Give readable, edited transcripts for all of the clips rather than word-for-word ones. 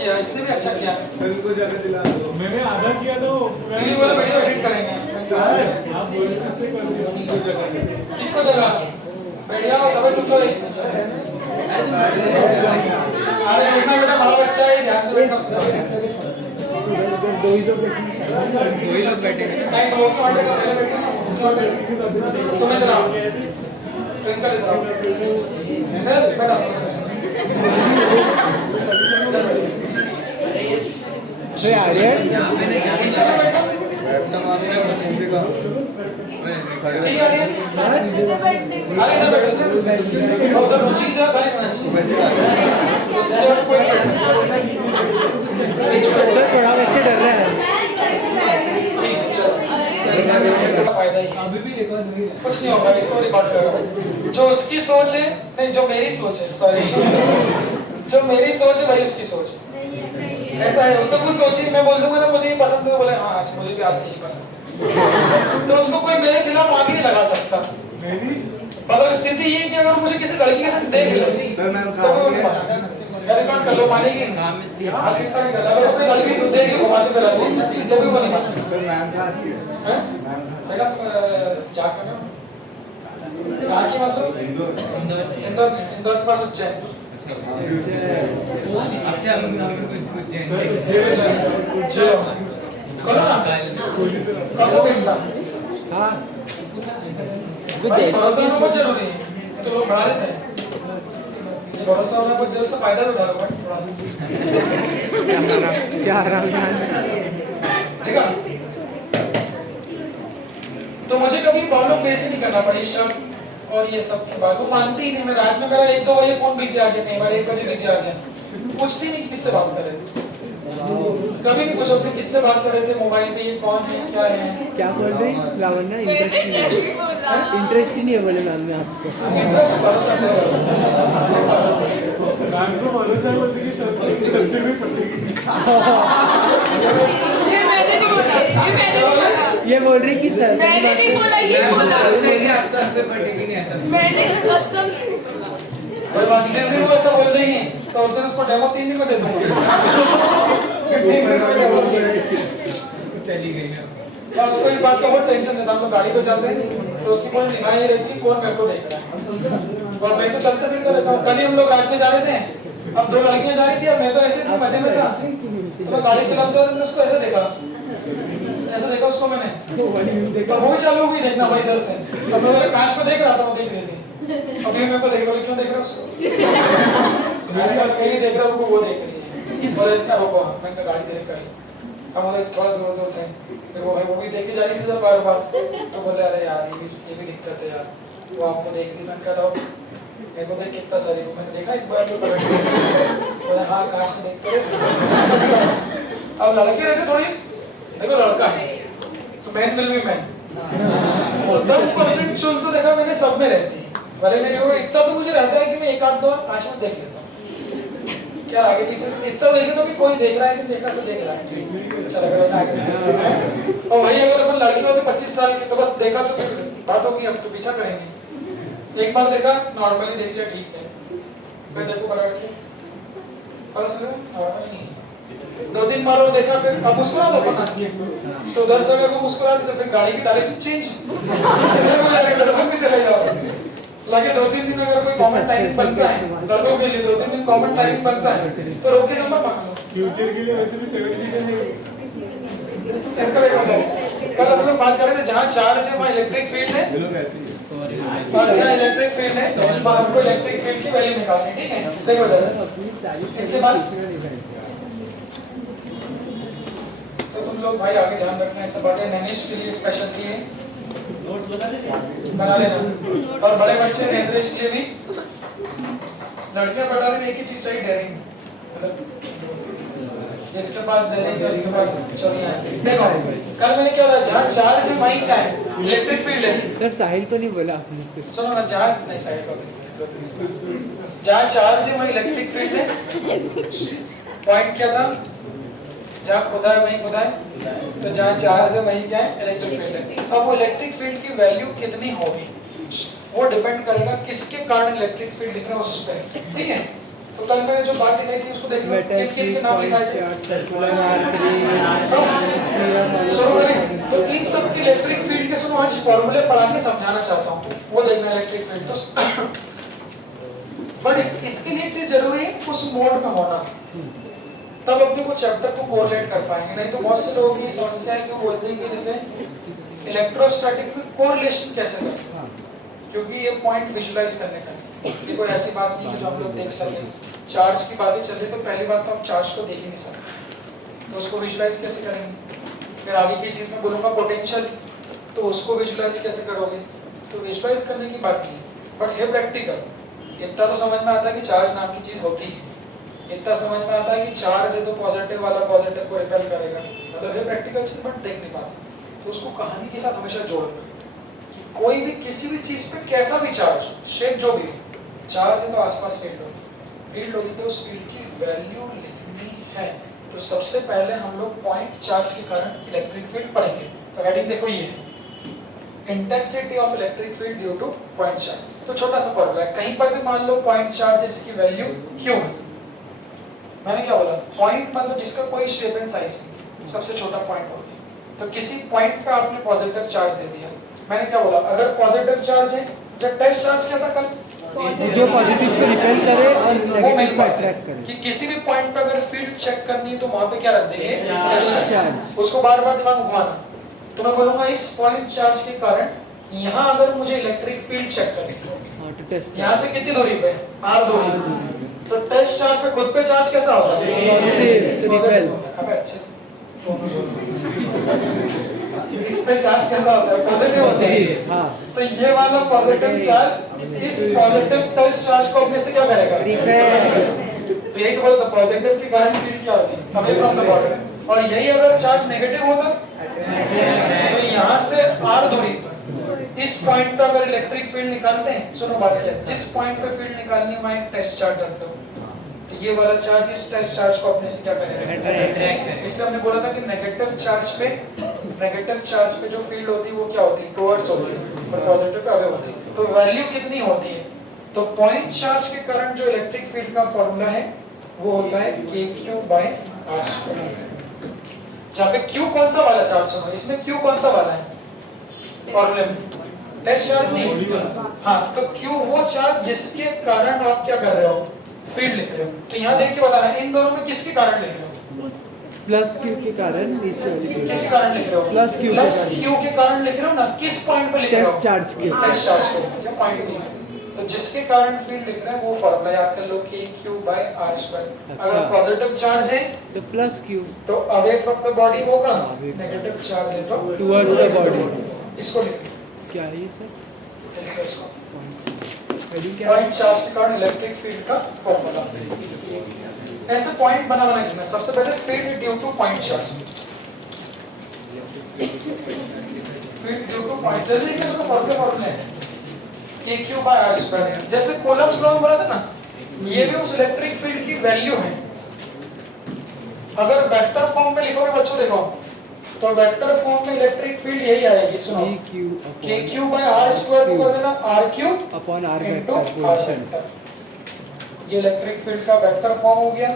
किया, इसने भी अच्छा किया। सर को जगह दिला दो। मैंने आधा किया तो नहीं बोला वीडियो एडिट करेंगे। आप बोले किसने कर दिया? इसको जगह बढ़िया हो तब तुमको नहीं सुनता। अरे देखना बेटा बड़ा बच्चा है, ध्यान से बैठना उसका। दो ही लोग बैठे हैं। नहीं तो वो क्यों हटेगा, पहले बैठे ना उसको हटे। तुम्हें इधर आओ, ट्विंकल इधर आओ, इधर बैठा। अरे आर्यन पीछे में बैठो। ठीक है आर्यन, आगे इधर बैठो। उधर रुचि जा गाली बनानी चाहिए। उससे जो कोई नहीं बैठ सकता। बीच में सर थोड़ा बच्चे डर रहे हैं। ठीक चलो। फायदा ही अभी भी एक बार नहीं कुछ नहीं होगा, इसको रिकॉर्ड करो। जो उसकी सोच है, नहीं जो मेरी सोच है, सॉरी जो मेरी सोच है वही उसकी सोच है। ऐसा है, उसको कुछ सोची, मैं बोल दूंगा ना मुझे ये पसंद है, बोले हाँ आज मुझे भी आज से ही पसंद है, तो उसको कोई मेरे खिलाफ आगे नहीं लगा सकता। मतलब स्थिति ये कि अगर मुझे किसी लड़की के साथ देख ले तो रिकॉर्ड कर लो, मानेगी आगे का नहीं करना। अगर कोई लड़की से देख लो घुमाते चला तो भी वो नहीं मानेगी। सर मैम का मैडम जा कर कहाँ की मतलब इंदौर के पास उज्जैन। करो ना कौन सा बेचता? हाँ भरोसा होना बहुत जरूरी है, तो लोग बढ़ा देते हैं। भरोसा होना बहुत जरूरी, उसका फायदा उठा लो थोड़ा सा। क्या आराम ठीक है, तो मुझे कभी प्रॉब्लम फेस ही नहीं करना पड़ी शर्ट और ये सब की बात। वो मानती ही नहीं। मैं रात में करा 1-2 बजे फोन बिजी आ गया, कई बार 1 बजे बिजी आ गया, पूछती नहीं किससे बात कर रहे थे, कभी नहीं पूछा उसने किससे बात कर रहे थे, मोबाइल पे ये कौन है क्या है। क्या बोल रही लावण्या? इंटरेस्ट ही नहीं है बोले मैम ने आपको। इंटरेस्ट भरोसा मैम को भरोसा बोलते कि सर से भी पड़ेगी। ये मैंने नहीं बोला, ये मैंने नहीं बोला। ये बोल रही कि सर मैंने नहीं बोला, ये बोला। आप सर पे पड़ेगी नहीं ऐसा। मैंने कसम से नहीं बोला। कोई बात नहीं, जिस दिन वो ऐसा बोल देंगे तो उस दिन उसको डेमो 3 दिन में दे दूंगा। चली गई ना। मैं उसको इस बात का बहुत टेंशन देता। हम लोग गाड़ी पे जाते हैं तो उसकी कोई निगाह नहीं रहती कौन मेरे को देख रहा है, और मैं तो चलते फिरते रहता हूँ। कल ही हम लोग रात में जा रहे थे, अब 2 लड़कियां जा रही थी और मैं तो ऐसे मजे में था, तो मैं गाड़ी चलाते मैंने उसको ऐसे देखा उसको मैंने, तो वो भी चालू हो गई देखना भाई इधर से। अब मैं मेरे कांच पे देख रहा था, वो देख रही थी। अभी मेरे को देख रहा, क्यों देख रहा उसको? मैंने कहा कहीं देख रहा हूँ, वो देख रही है। बोले इतना रोको, मैंने गाड़ी देख कर हम थोड़ा दूर थे, फिर वो भाई वो भी देखे जा रही थी बार बार, तो बोले अरे यार ये भी दिक्कत है यार, वो आपको देख रही। मैंने कहा था मेरे को देख कितना सारी को मैंने देखा एक बार तो बोले हाँ कांच में देखते रहे। अब लड़के रहते थोड़ी, देखो लड़का है तो मैन विल बी मैन, 10% चुल तो देखा मैंने सब में रहती है, भले मेरे को इतना तो मुझे रहता है कि मैं 1-2 बार कांच में देख लेता हूँ, क्या आगे पीछे इतना देख लेता हूँ कि कोई देख रहा है कि देखना से देख रहा है, अच्छा लग रहा है। और वही अगर अपन लड़की होते 25 साल की तो बस देखा तो बात होगी, अब तो पीछा करेंगे। एक बार देखा नॉर्मली देख लिया ठीक है, फिर देखो बड़ा के फर्स्ट में नॉर्मल नहीं है, 2-3 बार और देखा, फिर अब मुस्कुरा दो अपन हंस के, तो 10 अगर वो मुस्कुरा दे तो फिर गाड़ी की डायरेक्शन चेंज चले हो जाएगा, लड़कों भी चले जाओ। लगे 2-3 दिन अगर कोई कॉमन टाइमिंग बनता है लड़कों के लिए, 2-3 दिन कॉमन टाइमिंग बनता है तो रोके नंबर मांग लो। फ्यूचर के लिए वैसे भी 7 चीजें हैं। इसका एक मतलब कल हम लोग बात कर रहे थे जहाँ चार्ज है वहाँ इलेक्ट्रिक फील्ड है, और जहाँ इलेक्ट्रिक फील्ड है वहाँ हमको इलेक्ट्रिक फील्ड की वैल्यू निकालनी, ठीक है? देखो इसके बाद तो तुम लोग भाई आगे ध्यान रखना, ऐसा बातें नैनिश के लिए स्पेशल थी बना लेना, और बड़े बच्चे नेत्रेश के लिए भी। लड़कियां पढ़ा रहे एक ही चीज चाहिए, डेयरिंग। जिसके पास डेयरिंग है उसके पास चोरियां हैं। देखो कल मैंने क्या बोला, जहाँ चार्ज है वहीं क्या है, इलेक्ट्रिक फील्ड है। सर साहिल को नहीं बोला आपने? सुनो ना, जहाँ नहीं साहिल को, जहाँ चार्ज है वहीं इलेक्ट्रिक फील्ड है। पॉइंट क्या था, जहाँ खुदा है वहीं खुदा है, तो जहाँ चार्ज है वहीं क्या है, इलेक्ट्रिक फील्ड है। अब वो इलेक्ट्रिक फील्ड की वैल्यू कितनी होगी वो डिपेंड करेगा किसके कारण इलेक्ट्रिक फील्ड दिख रहा है उस पर, ठीक है? तो कल मैंने जो बात लिखाई थी उसको देख लो, किन किन के नाम लिखाए थे। सर्कुलर R3 सुनो करें, तो इन सब के इलेक्ट्रिक फील्ड के सुनो आज फॉर्मूले पढ़ा के समझाना चाहता हूँ, वो देखना इलेक्ट्रिक फील्ड तो बट इसके लिए चीज जरूरी है उस मोड में होना, तब अपने को चैप्टर को कोरिलेट कर पाएंगे। नहीं तो बहुत से लोगों की समस्या है कि वो बोलते हैं कि जैसे इलेक्ट्रोस्टैटिक में कोरिलेशन कैसे करें, क्योंकि ये पॉइंट विजुलाइज करने का ये कोई ऐसी बात नहीं है जो हम लोग देख सकें। चार्ज की बातें चल रही तो पहली बात तो हम चार्ज को देख ही नहीं सकते, तो उसको विजुलाइज कैसे करेंगे। फिर आगे की चीज में बोलूंगा पोटेंशियल, तो उसको विजुलाइज कैसे करोगे, तो विजुलाइज करने की बात नहीं है, बट है प्रैक्टिकल। इतना तो समझ में आता है कि चार्ज नाम की चीज होती है, इतना समझ में आता है कि चार्ज है तो पॉजिटिव वाला पॉजिटिव को रिपेल करेगा, मतलब है प्रैक्टिकल चीज बट देख नहीं पाते। तो उसको कहानी के साथ हमेशा जोड़ना कि कोई भी किसी भी चीज पे कैसा भी चार्ज शेप जो भी चार्ज है तो आसपास फील्ड होगी, फील्ड होगी तो उस फील्ड की वैल्यू लिखनी है। तो सबसे पहले हम लोग पॉइंट चार्ज के कारण इलेक्ट्रिक फील्ड पढ़ेंगे। तो हेडिंग देखो ये है intensity of electric field due two point charge. तो छोटा सा फॉर्मूला है, कहीं पर भी मान लो पॉइंट चार्ज जिसकी वैल्यू क्यू है, मैंने क्या बोला पॉइंट मतलब जिसका कोई शेप एंड साइज नहीं, सबसे छोटा पॉइंट हो गया। तो किसी पॉइंट पे आपने पॉजिटिव चार्ज दे दिया, मैंने क्या बोला अगर पॉजिटिव चार्ज है, जब टेस्ट चार्ज क्या था कल, जो पॉजिटिव को रिपेल करे और नेगेटिव को अट्रैक्ट करे, कि किसी भी पॉइंट पे अगर फील्ड चेक करनी है तो वहां पे क्या रख देंगे टेस्ट चार्ज, चार्ज। उसको बार बार दिमाग घुमाना। तो मैं बोलूंगा इस पॉइंट चार्ज के कारण यहाँ अगर मुझे इलेक्ट्रिक फील्ड चेक करनी है, हाँ तो टेस्ट यहाँ से कितनी दूरी पे r दूरी, तो टेस्ट चार्ज पे खुद पे चार्ज कैसा होता है पॉजिटिव तो रिपेल, अबे अच्छे इस पे चार्ज कैसा होता है पॉजिटिव होता है। हाँ तो ये वाला पॉजिटिव चार्ज इस पॉजिटिव टेस्ट चार्ज को अपने से क्या करेगा रिपेल। तो यही तो बोला था पॉजिटिव के कारण फील्ड क्या होती है अवे फ्रॉम द बॉर्डर, और यही अगर चार्ज नेगेटिव होता तो यहाँ से r दूरी इस पॉइंट पे अगर इलेक्ट्रिक फील्ड निकालते हैं, सुनो बात क्या है, जिस पॉइंट पे फील्ड निकालनी है वहाँ टेस्ट चार्ज रखते हो, तो ये वाला चार्ज इस टेस्ट चार्ज को अपने से क्या करेगा, इसलिए हमने बोला था कि नेगेटिव चार्ज पे जो फील्ड होती है वो क्या होती है टुवर्ड्स होती है और पॉजिटिव पे अवे होती है। तो वैल्यू कितनी होती है, तो पॉइंट चार्ज के कारण जो इलेक्ट्रिक फील्ड का फॉर्मूला है वो होता है kq/r²। जहाँ पे q कौन सा वाला चार्ज सुनो, इसमें q कौन सा वाला है फॉर्मूले में, टेस्ट चार्ज नहीं, हाँ तो q वो चार्ज जिसके कारण आप क्या कर रहे हो फील्ड लिख रहे हो। तो यहाँ देख के बताना इन दोनों में किसके कारण लिख रहे हो, प्लस क्यू के कारण नीचे वाली तरफ। किसके कारण लिख रहे हो, प्लस क्यू के कारण लिख रहे हो ना, किस पॉइंट पे लिख रहे हो टेस्ट चार्ज के, टेस्ट चार्ज को, ये पॉइंट नहीं है। तो जिसके कारण फील्ड लिख रहे हैं वो फॉर्मूला याद कर लो kq/r²। अगर पॉजिटिव चार्ज है तो प्लस क्यू, तो अवे फ्रॉम द बॉडी होगा, नेगेटिव चार्ज है तो टुवर्ड्स द बॉडी। इसको लिख क्या है ये सर, लो इसको हेडिंग क्या है? पॉइंट चार्ज के कारण इलेक्ट्रिक फील्ड का फॉर्मूला। ऐसे पॉइंट बनाना लिखना, सबसे पहले field due two point charge, field due two point जल्दी लिखिए, उसको फॉर्मूले है kq/r²। जैसे कूलम्ब्स लॉ में बोला था ना, ये भी उस इलेक्ट्रिक फील्ड की वैल्यू है। अगर वेक्टर फॉर्म में लिखोगे बच्चों देखो, तो वेक्टर फॉर्म में इलेक्ट्रिक फील्ड यही आएगी, सुनो kq/r² को कर देना r³ upon r into vector r position. Vector. ये इलेक्ट्रिक फील्ड का वेक्टर फॉर्म हो गया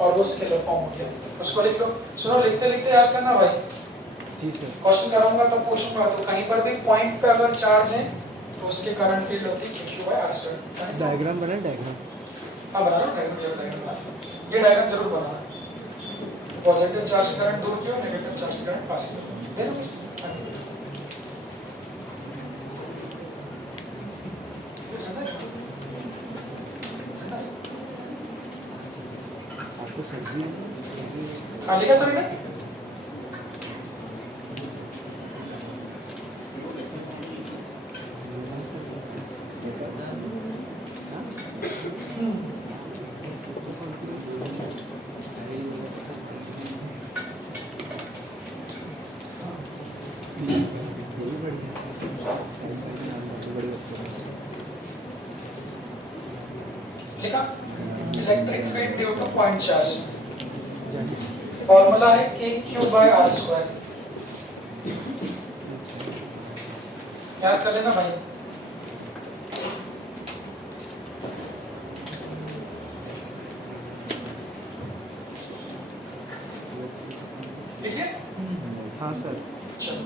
और वो स्केलर फॉर्म हो गया, उसको लिख लो। सुनो लिखते लिखते याद करना भाई, ठीक है क्वेश्चन कराऊंगा तो पूछूंगा, तो कहीं पर भी पॉइंट पे अगर चार्ज है तो उसके कारण फील्ड होती है kq/r²। डायग्राम बना, डायग्राम हाँ बना लो डायग्राम, ये डायग्राम जरूर बनाना। पॉजिटिव चार्ज के कारण दूर क्यों, नेगेटिव चार्ज के कारण पास क्यों, दे दो। आपको सब्जी हाँ लिखा सर ने, लिखा electric field due two point charge, formula है kq/r²। याद कर लेना भाई। हाँ सर। चलो,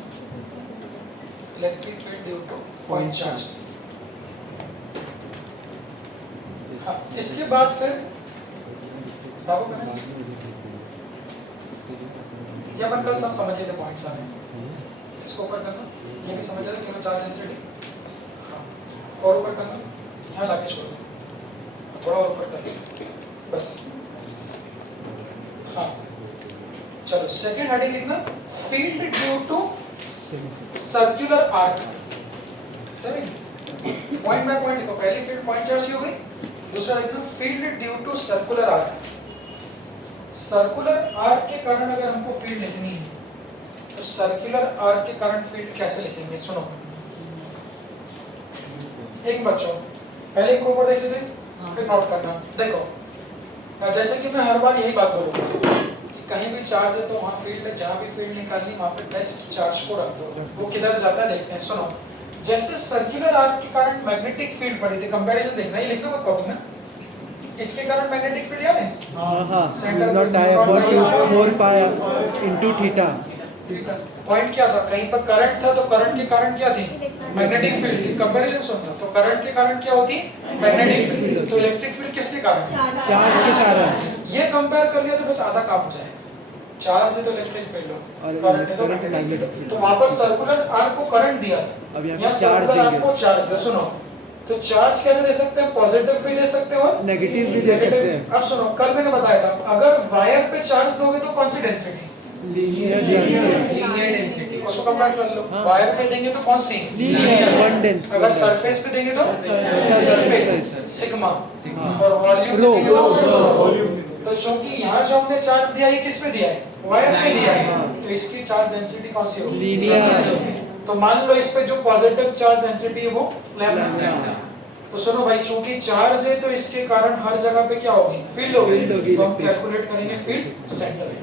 electric field due two point charge. हाँ, इसके बाद फिर बाबू करना ये अपन कल सब समझ लेते पॉइंट्स आ रहे हैं। इसको ऊपर करना, ये भी समझ लेते तीनों चार्ज डेंसिटी। हाँ, और ऊपर करना, यहाँ लाके छोड़ दो, थोड़ा और ऊपर तक, बस। हाँ, चलो सेकंड हेडिंग लिखना, field due to circular arc. सही, पॉइंट बाय पॉइंट लिखो। पहली फील्ड पॉइंट चार्ज हो गई, दूसरा लिखना field due to circular arc. Circular arc के कारण अगर हमको फील्ड लिखनी है तो सर्कुलर आर्क के कारण फील्ड कैसे लिखेंगे? सुनो एक बच्चों, पहले एक ऊपर देख लेते फिर नोट करना। देखो, जैसे कि मैं हर बार यही बात बोलूँगा कि कहीं भी चार्ज है तो वहाँ फील्ड में, जहाँ भी फील्ड निकालनी वहाँ पे बेस्ट चार्ज को रख दो। वो किधर जाता है देखते हैं। सुनो, जैसे सर्कुलर आर्क के कारण मैग्नेटिक फील्ड पड़ी थी, कंपैरिजन देखना, ये लिखना मत कॉपी में। इसके कारण मैग्नेटिक फील्ड याद है? हाँ, not I about 4 pi into theta. Point क्या था? कहीं पर करंट था तो करंट के कारण क्या थी? मैग्नेटिक फील्ड थी। कंपैरिजन सुनना, तो करंट के कारण क्या होती? Magnetic field. तो इलेक्ट्रिक फील्ड किसके कारण? चार्ज के कारण। ये कंपेयर कर लिया तो बस आधा काम हो जाएगा। चार्ज है तो इलेक्ट्रिक फील्ड हो, करंट है तो मैग्नेटिक फील्ड। तो वहां पर सर्कुलर आर्क को करंट दिया, अब यहाँ सर्कुलर आर्क को चार्ज दिया। सुनो, तो चार्ज कैसे दे सकते हैं? पॉजिटिव भी दे सकते हैं और नेगेटिव भी दे सकते हैं। अब सुनो, कल मैंने बताया था अगर वायर पे चार्ज दोगे तो कौन सी डेंसिटी? Linear density. उसको कंपेयर कर लो। वायर पे देंगे तो कौन सी? Linear one density. अगर सरफेस पे देंगे तो सरफेस सिग्मा, और वॉल्यूम रो। तो चूंकि यहाँ जो हमने चार्ज दिया है किस पे दिया है? वायर पे दिया है, तो इसकी चार्ज डेंसिटी कौन सी होगी? लीनियर। तो मान लो इस पे जो पॉजिटिव चार्ज डेंसिटी है वो लैम्डा। तो सुनो भाई, चूंकि चार्ज है तो इसके कारण हर जगह पे क्या होगी? फील्ड होगी। तो हम कैलकुलेट करेंगे फील्ड सेंटर।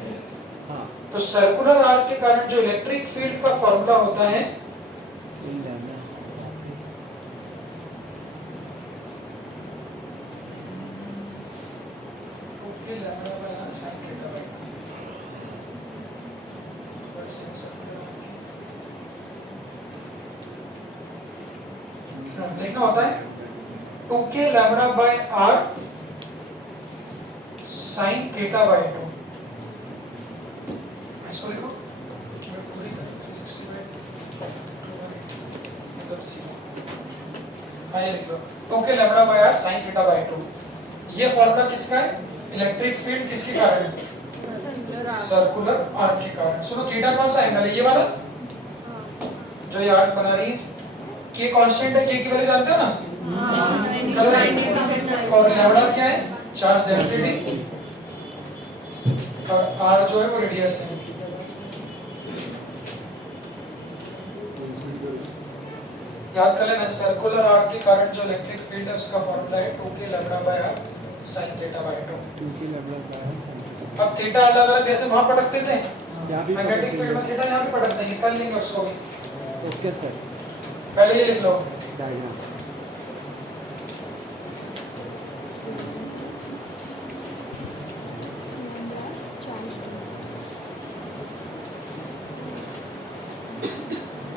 तो सर्कुलर आर्क के कारण जो इलेक्ट्रिक फील्ड का फॉर्मूला होता है लिखना होता है 2k lambda by r sin theta by 2। इसको लिखो, हाँ ये लिख लो 2k lambda by r sin theta by 2। ये फॉर्मूला किसका है? इलेक्ट्रिक फील्ड किसके कारण? सर्कुलर आर्क के कारण। सुनो, थीटा कौन सा एंगल है? ये वाला जो ये आर्क बना रही है। के कांस्टेंट है, के की वैल्यू जानते हो ना? और लैम्डा क्या है? चार्ज डेंसिटी, और आर जो है वो रेडियस है। याद कर लेना, सर्कुलर आर्क के कारण जो इलेक्ट्रिक फील्ड है उसका फॉर्मूला है 2k lambda by r sin theta by 2। अब थीटा अलग अलग जैसे वहां पटकते थे, मैग्नेटिक फील्ड में थीटा यहाँ पे पटकते हैं, निकाल लेंगे उसको भी। Okay sir. पहले ये लिख लो, डायग्राम।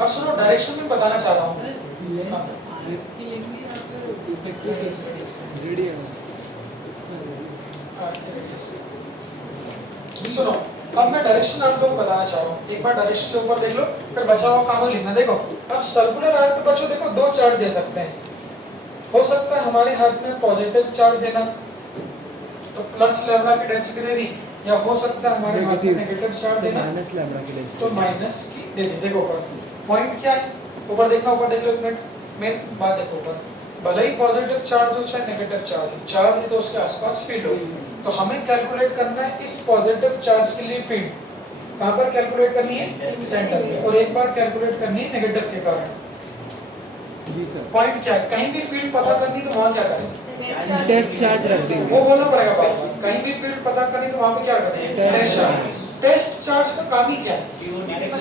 अब सुनो, डायरेक्शन में बताना चाह रहा हूँ। सुनो, अब मैं डायरेक्शन आप लोगों को बताना चाह रहा हूँ। एक बार डायरेक्शन के ऊपर देख लो, फिर बचा हुआ काम लिखना। देखो, अब सर्कुलर आर्क पे बच्चों देखो दो चार्ज दे सकते हैं। हो सकता है हमारे हाथ में पॉजिटिव चार्ज देना, तो प्लस लैम्डा की डेंसिटी दे दी, या हो सकता है हमारे हाथ में नेगेटिव चार्ज देना, माइनस लैम्डा की डेंसिटी, तो माइनस की दे दी। देखो ऊपर पॉइंट क्या है, ऊपर देखना, ऊपर देख लो एक मिनट, मेन बात देखो ऊपर। भले ही पॉजिटिव चार्ज हो चाहे नेगेटिव चार्ज हो, चार्ज है तो उसके आसपास फील्ड होगी। तो हमें कैलकुलेट करना है इस पॉजिटिव चार्ज के लिए फील्ड। कहाँ पर कैलकुलेट करनी है? सेंटर पे। और एक बार कैलकुलेट करनी है नेगेटिव के कारण। जी सर। पॉइंट क्या है? कहीं भी फील्ड पता करनी तो वहाँ क्या करें? टेस्ट चार्ज रख देंगे। वो बोलना पड़ेगा बार बार। कहीं भी फील्ड पता करनी तो वहाँ पे क्या करते हैं? Test charge. टेस्ट चार्ज का काम ही क्या है?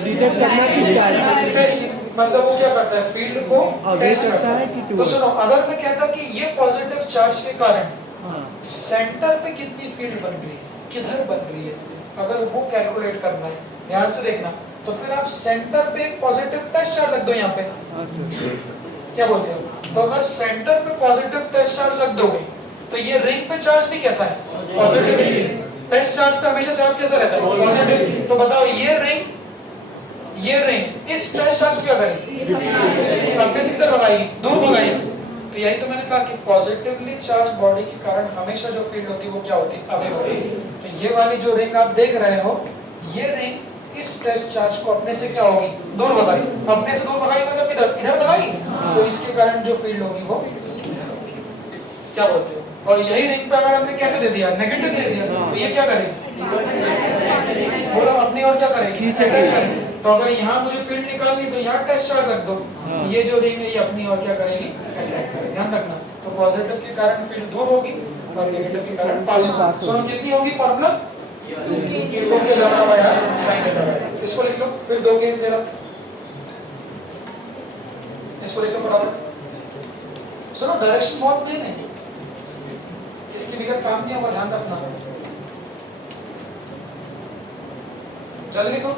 डिटेक्ट करना कि चार्ज टेस्ट मतलब वो क्या करता है? फील्ड को टेस्ट करता है। कि तो सुनो, अगर मैं कहता कि ये पॉजिटिव चार्ज के कारण हाँ, सेंटर पे कितनी फील्ड बन रही है, किधर बन रही है, अगर वो कैलकुलेट करना है, ध्यान से देखना। तो फिर आप सेंटर पे पॉजिटिव टेस्ट चार्ज रख दो यहाँ पे। हाँ सर। क्या बोलते हो? तो अगर सेंटर पे पॉजिटिव टेस्ट चार्ज रख दोगे तो ये रिंग पे चार्ज भी कैसा है? पॉजिटिव। टेस्ट चार्ज पे हमेशा चार्ज कैसा रहता है? पॉजिटिव। तो बताओ ये रिंग इस टेस्ट चार्ज क्या करेगी? अपने से किधर भगाएगी? दूर भगाएगी। तो यही तो मैंने कहा कि पॉजिटिवली चार्ज बॉडी के कारण हमेशा जो फील्ड होती है वो क्या होती है? अवे होती है। तो ये वाली जो रिंग आप देख रहे हो, ये रिंग इस टेस्ट चार्ज को अपने से क्या होगी? दूर भगाएगी। अपने से दूर भगाएगी मतलब किधर? इधर भगाएगी। तो इसके कारण जो फील्ड होगी वो क्या बोलते हो? और यही रिंग पे अगर हमने कैसे दे दिया? नेगेटिव दे दिया, तो ये क्या करेगी? बोलो अपनी और क्या करेगी? तो अगर यहाँ मुझे फील्ड निकालनी तो यहाँ टेस्ट चार्ज रख दो। ये जो रिंग है ये अपनी और क्या करेगी? ध्यान रखना। तो पॉजिटिव के कारण फील्ड दूर होगी और नेगेटिव के कारण पास होगी। सो कितनी होगी फॉर्मूला? 2k लगा हुआ है sin थीटा। इसको लिख लो। फिर 2 केस दे रहा, इसको लिख लो फटाफट। सुनो डायरेक्शन बहुत मेन है, इसके बगैर काम नहीं होगा, ध्यान रखना। जल्दी लिखो।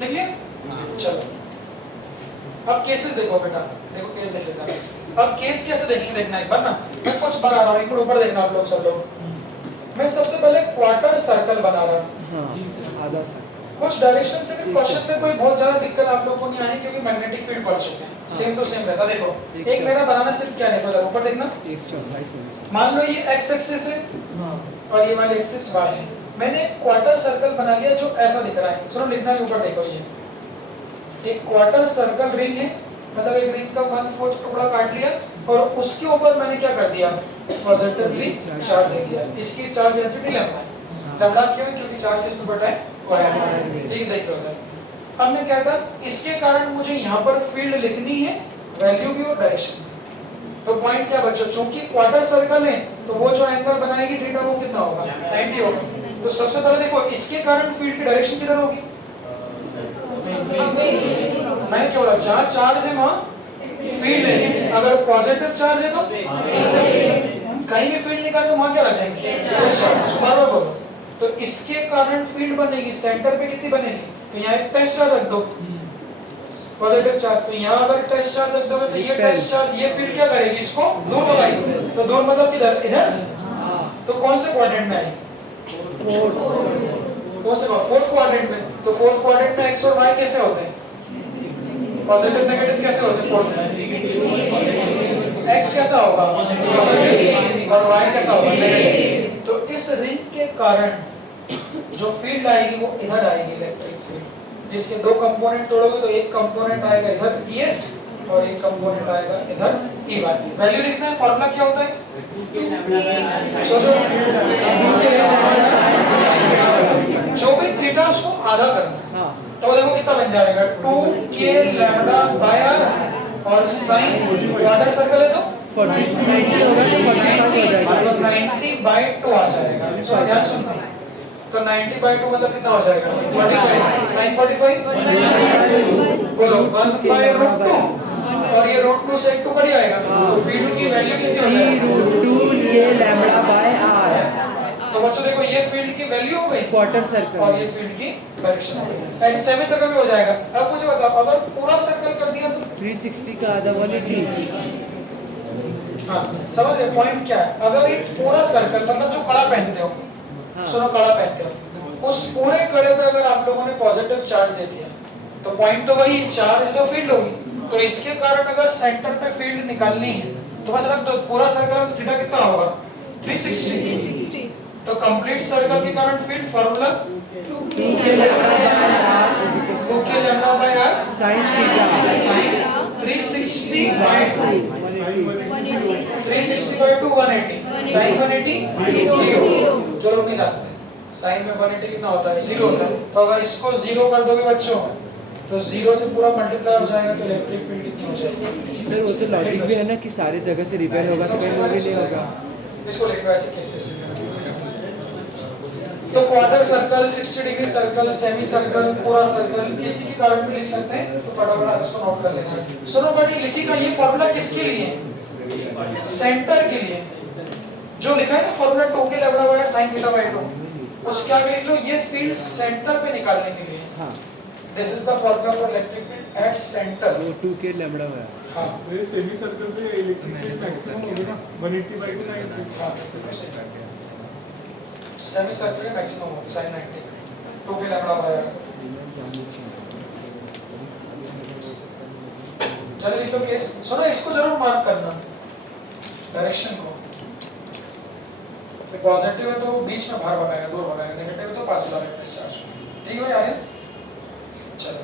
देखिए चलो अब केसेस देखो बेटा, देखो केस देख लेता है। अब केस कैसे देखेंगे देखना एक बार ना। मैं कुछ बना रहा हूँ, एक ऊपर देखना आप लोग सब लोग। मैं सबसे पहले क्वार्टर सर्कल बना रहा हूँ। आधा सर। कुछ डायरेक्शन से भी क्वेश्चन में कोई बहुत ज्यादा दिक्कत आप लोगों को नहीं आनी क्योंकि मैग्नेटिक फील्ड पढ़ चुके हैं। सेम टू सेम रहता। देखो एक मेरा बनाना सिर्फ क्या है, तो ऊपर देखना। मान लो ये x एक्सिस है और ये वाली एक्सिस y है। मैंने क्वार्टर सर्कल बना लिया जो ऐसा दिख रहा है। सुनो लिखना है ऊपर, देखो ये एक क्वार्टर सर्कल रिंग है, मतलब एक रिंग का 1/4 टुकड़ा काट लिया और उसके ऊपर मैंने क्या कर दिया? पॉजिटिवली चार्ज दे दिया। इसकी चार्ज डेंसिटी लैम्डा है। लैम्डा क्यों है? क्योंकि चार्ज किस पे बढ़ रहा है? वो ठीक देख लो। अब मैं क्या था, इसके कारण मुझे यहाँ पर फील्ड लिखनी है, वैल्यू भी और डायरेक्शन भी। तो पॉइंट क्या बच्चों, चूंकि क्वार्टर सर्कल है तो वो जो एंगल बनाएगी थीटा वो कितना होगा? 90 होगा। तो सबसे पहले देखो इसके कारण फील्ड की डायरेक्शन किधर होगी? मैंने क्या बोला? जहाँ चार्ज है वहाँ फील्ड है। अगर पॉजिटिव चार्ज है तो कहीं भी फील्ड निकाले तो वहाँ क्या रख देंगे? तो इसके कारण फील्ड बनेगी। सेंटर पे कितनी बनेगी? तो यहाँ एक टेस्ट चार्ज रख दो, पॉजिटिव चार्ज। तो यहाँ अगर टेस्ट चार्ज रख दोगे तो ये टेस्ट चार्ज ये फील्ड क्या करेगी? इसको दूर भगाएगी। तो दूर मतलब किधर? इधर। तो कौन से क्वाड्रेंट में आएगी? कौन से? फोर्थ क्वाड्रेंट में। तो फोर्थ क्वाड्रेंट में एक्स और वाई कैसे होते हैं? पॉजिटिव नेगेटिव कैसे होते हैं फोर्थ में? एक्स कैसा होगा? पॉजिटिव और वाई कैसा होगा? नेगेटिव। तो इस रिंग के कारण जो फील्ड आएगी वो इधर आएगी, इलेक्ट्रिक फील्ड, जिसके दो कंपोनेंट तोड़ोगे तो एक कंपोनेंट आएगा इधर EX और एक कंपोनेंट आएगा इधर EY। वैल्यू लिखना है, फार्मूला क्या होता है? सोचो, जो भी थीटा उसको आधा करना। तो देखो कितना बन जाएगा? 2k लैम्डा बाय r और साइन क्वार्टर सर्कल है तो 90 होगा तो 45 हो जाएगा। तो 90 by 2 आ जाएगा। सो ध्यान सुनना। तो 90 by 2 मतलब कितना हो जाएगा? 45 sin 45 बोलो 1/√2 और ये √2 से 2 बढ़ जाएगा। तो फील्ड की वैल्यू कितनी हो जाएगी? √2k lambda by r। तो बच्चों देखो ये फील्ड की वैल्यू हो गई क्वार्टर सर्कल और ये फील्ड की डायरेक्शन हो गई। ऐसे सेमी सर्कल भी हो जाएगा। अब मुझे बताओ अगर पूरा सर्कल कर दिया तो 360 का आधा 180। हाँ समझ रहे पॉइंट क्या है? अगर ये पूरा सर्कल मतलब जो कड़ा पहनते हो, सुनो कड़ा पहनते हो, उस पूरे कड़े पे अगर आप लोगों ने पॉजिटिव चार्ज दे दिया तो पॉइंट तो वही चार्ज जो फील्ड होगी। तो इसके कारण अगर सेंटर पे फील्ड निकालनी है तो बस रख दो पूरा सर्कल में थीटा कितना होगा? 360। तो कंप्लीट सर्कल के कारण field formula 2k lambda by r sin theta sin 360 by 2 360 by 2 180 sin 180 0। जो लोग नहीं जानते साइन में 180 कितना होता है? 0 होता है। तो अगर इसको 0 कर दोगे बच्चों तो 0 से पूरा मल्टीप्लाई हो जाएगा तो इलेक्ट्रिक फील्ड कितनी हो जाएगी? सर वो तो लॉजिक भी है ना कि सारी जगह से रिपेयर होगा तो कहीं वो भी नहीं होगा। इसको लिखो ऐसे केसेस। तो quarter circle, 60 degree circle, semi circle, पूरा सर्कल, किसी के कारण भी लिख सकते हैं। तो फटाफट इसको नोट कर लेना। सुनो बड़ी लिखिएगा, ये फॉर्मूला किसके लिए? सेंटर के लिए। जो लिखा है ना फॉर्मूला 2 के lambda by sin theta by 2, उसके आगे लिख लो ये फील्ड सेंटर पे निकालने के लिए। हाँ this is the formula for electric field at centre. वो 2 के लैम्डा हुआ। हां मेरे सेमी सर्कल पे इलेक्ट्रिक फील्ड मैक्सिमम होगा ना 180/290। हां सेमी सर्कल में मैक्सिमम होगी sin 90 2 के लैम्डा बाय। चलो लिख लो केस। सुनो इसको जरूर मार्क करना डायरेक्शन को। पॉजिटिव है तो बीच में बाहर भगाएगा, दूर भगाएगा, नेगेटिव है तो पास वाला डिस्चार्ज। ठीक है भाई आर्यन? चलो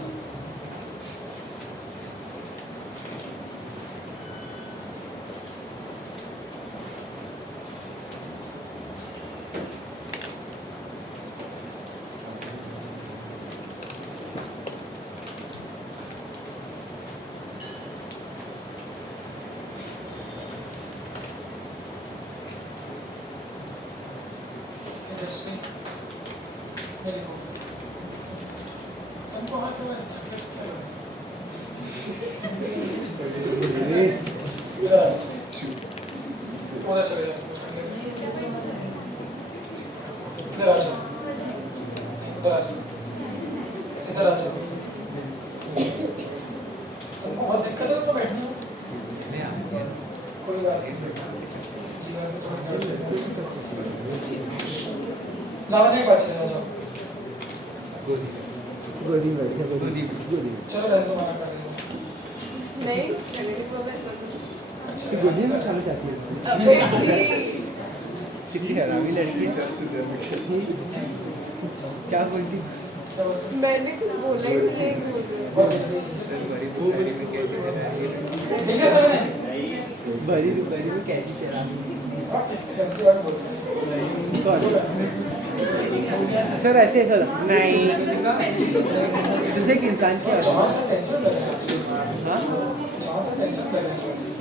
तुमको हाथ में झटके से उधर चले जाओ, इधर आ जाओ, इधर आ जाओ, इधर आ जाओ। तुमको बहुत दिक्कत है तो बैठने में? कोई बात नहीं, जीवन में थोड़ी लावण्य एक बात चले जाओ। गोदी में चलो रहने दो, मना कर रही हूँ। नहीं मैंने नहीं बोला सब कुछ। तो गोदी में खाना चाहती है। अबे जी कितनी हरामी लड़की है। क्या बोलती? मैंने कुछ बोला ही नहीं बोल रही। ठीक है सर ने बड़ी में कैसी चला सर ऐसे ऐसा नहीं जैसे एक इंसान की हाँ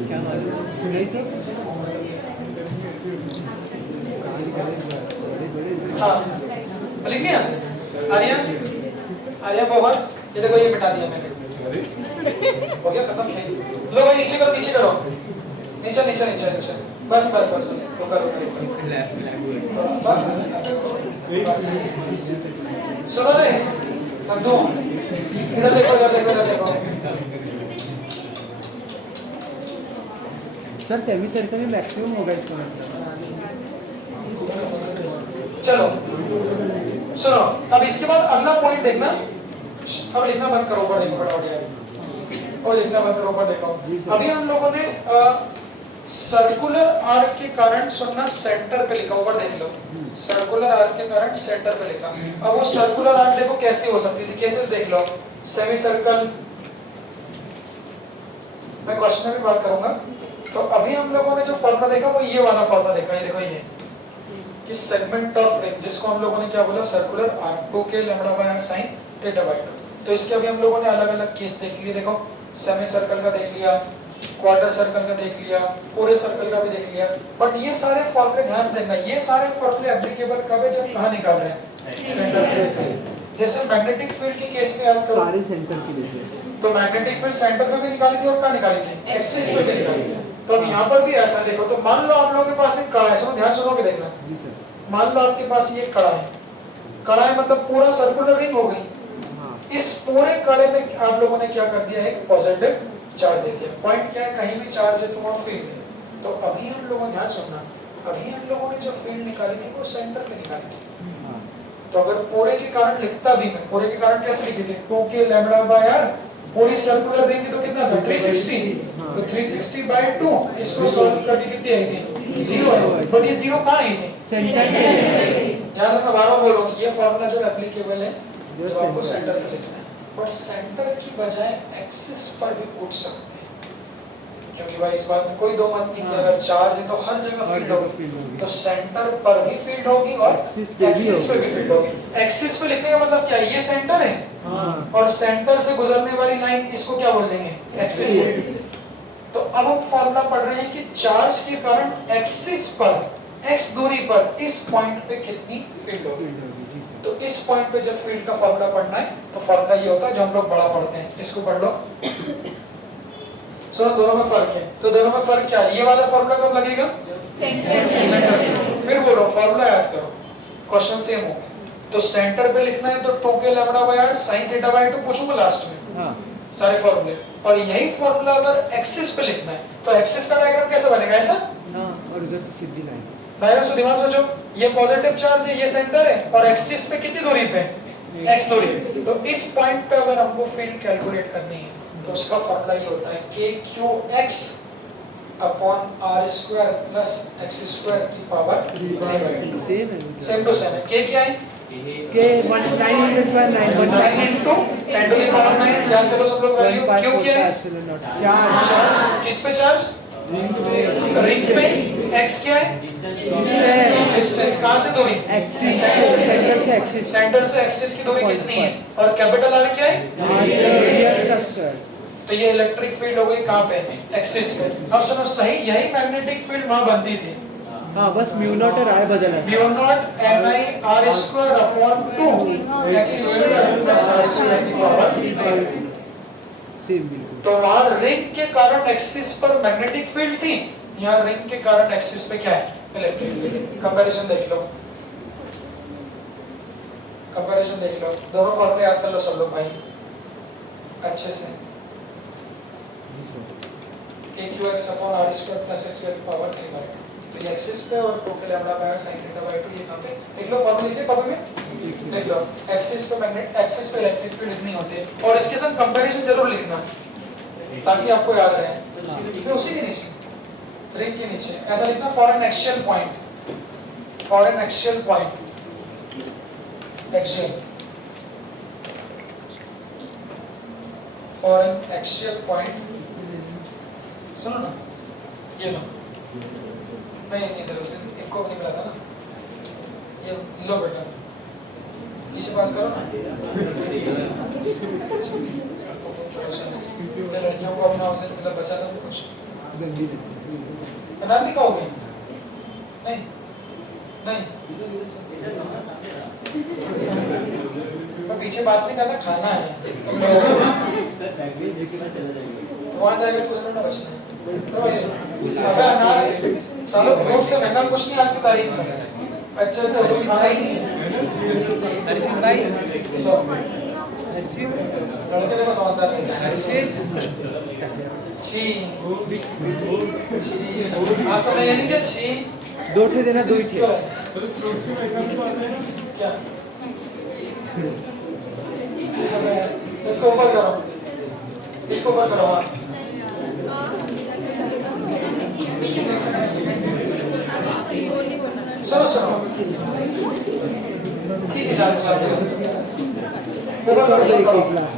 क्या मालूम नहीं तो हाँ लिख लिया आर्या। आर्या बहुत ये देखो ये मिटा दिया मैंने, हो गया खत्म है। लो भाई नीचे करो, नीचे करो, नीचे नीचे नीचे नीचे, बस बस बस बस रुका रुका बस। सुनो ने अब दो इधर देखो, इधर देखो, इधर देखो। सर सेमी सर्कल में मैक्सिमम होगा इसका मतलब। चलो सुनो अब इसके बाद अगला पॉइंट देखना। अब लिखना बंद करो, ऊपर देखो फटाफट और लिखना बंद करो, ऊपर देखो। अभी हम लोगों ने सर्कुलर आर्क के कारण सुनना सेंटर पे लिखा, ऊपर देख लो। सर्कुलर आर्क के कारण सेंटर पे लिखा। अब वो सर्कुलर आर्क देखो कैसे हो सकती थी, कैसे देख लो। सेमी सर्कल मैं क्वेश्चन में भी बात करूंगा। तो अभी हम लोगों ने जो फॉर्मूला देखा वो ये वाला फॉर्मूला देखा, ये देखो ये कि सेगमेंट ऑफ रिंग, जिसको हम लोगों ने क्या बोला सर्कुलर आर्क 2 के lambda by sin theta by 2। तो इसके अभी हम लोगों ने अलग अलग केस देख लिए। देखो सेमी सर्कल का देख लिया, क्वार्टर सर्कल का देख लिया, पूरे सर्कल का भी देख लिया। बट ये सारे फॉर्मूले ध्यान से देखना, ये सारे फॉर्मूले एप्लीकेबल कब है, जब कहां निकाल रहे हैं सेंटर पे। जैसे मैग्नेटिक फील्ड के केस में याद करो, सारे सेंटर की देखिए तो मैग्नेटिक फील्ड सेंटर पे भी निकाली थी और कहां निकाली थी, एक्सिस पे भी निकाली थी। तो अब यहाँ पर भी ऐसा देखो। तो मान लो आप लोगों के पास एक कड़ा है, सुनो ध्यान सुनोगे देखना। जी सर। मान लो आपके पास ये कड़ा है, कड़ा है मतलब पूरा सर्कुलर रिंग हो गई। हाँ इस पूरे कड़े में आप लोगों ने क्या कर दिया, एक पॉजिटिव चार्ज दे दिया। पॉइंट क्या है, कहीं भी चार्ज है तो वहाँ फील्ड है। तो अभी हम लोगों ने ध्यान सुनना, अभी हम लोगों ने जो फील्ड निकाली थी वो सेंटर पे निकाली थी। हाँ तो अगर पूरे के कारण लिखता भी मैं, पूरे के कारण कैसे लिखी थी 2 के लैम्डा बाय r, पूरी सर्कुलर रिंग की तो कितना था 360। तो 360 बाय 2 इसको सॉल्व करके कितनी आई थी 0 आई। बट ये 0 कहाँ आई थी, सेंटर याद रखना, बार-बार बोल रहा हूँ ये फॉर्मूला जो एप्लीकेबल है जो आपको सेंटर पे लिखना है। बट सेंटर की बजाय एक्सिस पर भी पूछ सकते हैं, क्योंकि भाई इस बात में कोई दो मत नहीं कि अगर चार्ज है तो हर जगह फील्ड होगी। तो सेंटर पर भी फील्ड होगी और एक्सिस पे भी फील्ड होगी। एक्सिस पे लिखने का मतलब क्या है, ये सेंटर है और सेंटर से गुजरने वाली लाइन इसको क्या बोल देंगे, एक्सिस। तो अब हम फॉर्मूला पढ़ रहे हैं कि चार्ज के कारण एक्सिस पर x दूरी पर इस पॉइंट पे कितनी फील्ड होगी। तो इस पॉइंट पे जब फील्ड का फॉर्मूला पढ़ना है तो फॉर्मूला ये होता है जो हम लोग बड़ा पढ़ते हैं, इसको पढ़ लो। सो दोनों में फर्क है, तो दोनों में फर्क क्या है, ये वाला फॉर्मूला कब लगेगा, सेंटर। फिर बोलो फॉर्मूला याद करो, क्वेश्चन सेम हो गया। तो सेंटर पे लिखना है तो 2k lambda by r sin theta by 2 पूछूंगा लास्ट में। हाँ सारे फॉर्मूले, और यही फॉर्मूला अगर एक्सिस पे लिखना है तो एक्सिस का डायग्राम कैसे बनेगा, ऐसा। हाँ और उधर से सीधी लाइन। डायग्राम से दिमाग सोचो, ये पॉजिटिव चार्ज है, ये सेंटर है, और एक्सिस पे कितनी दूरी पे, x दूरी। तो इस पॉइंट पे अगर हमको फील्ड कैलकुलेट करनी है तो उसका फॉर्मूला ये होता है kqx upon r square plus x square की पावर 3/2। सेम टू सेम है। k क्या है, के 9 into 10 to the power 9 जानते हो सब लोग वैल्यू। q क्या है, चार्ज। किस पे चार्ज, रिंग पे। x क्या है, डिस्टेंस, कहां से दूरी, एक्सिस सेंटर से एक्सिस। सेंटर से एक्सिस की दूरी कितनी है, और कैपिटल R क्या है, रेडियस का स्क्वायर। तो ये इलेक्ट्रिक फील्ड हो गई कहां पे, एक्सिस पे। अब सुनो सही, यही मैग्नेटिक फील्ड वहां बनती थी। हाँ बस म्यू नॉट और आई बदला है। Mu naught ni r square upon 2 x square plus r square की पावर 3/2। सेम बिल्कुल। तो वहां रिंग के कारण एक्सिस पर मैग्नेटिक फील्ड थी, यहाँ रिंग के कारण एक्सिस पे क्या है, इलेक्ट्रिक फील्ड। कंपैरिजन देख लो, कंपैरिजन देख लो, दोनों फॉर्मूले याद कर लो सब लोग भाई अच्छे से। kqx upon r square plus s square की पावर 3/2। तो ये एक्सिस पे और 2k lambda by sin theta by 2 ये कहां पे, लिख लो फॉर्मूला, लिख लो कॉपी में लिख लो। एक्सिस पे मैग्नेट, एक्सिस पे इलेक्ट्रिक फील्ड इतनी होती है, और इसके साथ कंपैरिजन जरूर लिखना ताकि आपको याद रहे। ठीक है, उसी के नीचे रिंग के नीचे ऐसा लिखना, for an axial point, for an axial point, axial, for an axial point. सुनो ना, ये लो, नहीं इधर एक को नहीं मिला था ना, ये लो बेटा, पीछे पास करो ना। लड़कियों को अपना अवसर मिला, बचा दो कुछ बना नहीं कहोगे, नहीं नहीं तो पीछे पास नहीं करना, खाना है वहाँ जाएगा कुछ ना बचना है। अबे अनार सालों फ्रूट से महंगा कुछ नहीं आज की तारीख में। अच्छा तो कुछ खाना ही नहीं है। हर्षित भाई, लड़के देखो समझदार नहीं है। छी छी आज तो मैं नहीं क्या छी, दो ठे देना, दो ही ठे। क्यों है? क्या इसको ऊपर करो, इसको ऊपर करो। हाँ सुनो सुनो, ठीक है जाओ जाओ, ऊपर करो, एक ऊपर एक ग्लास।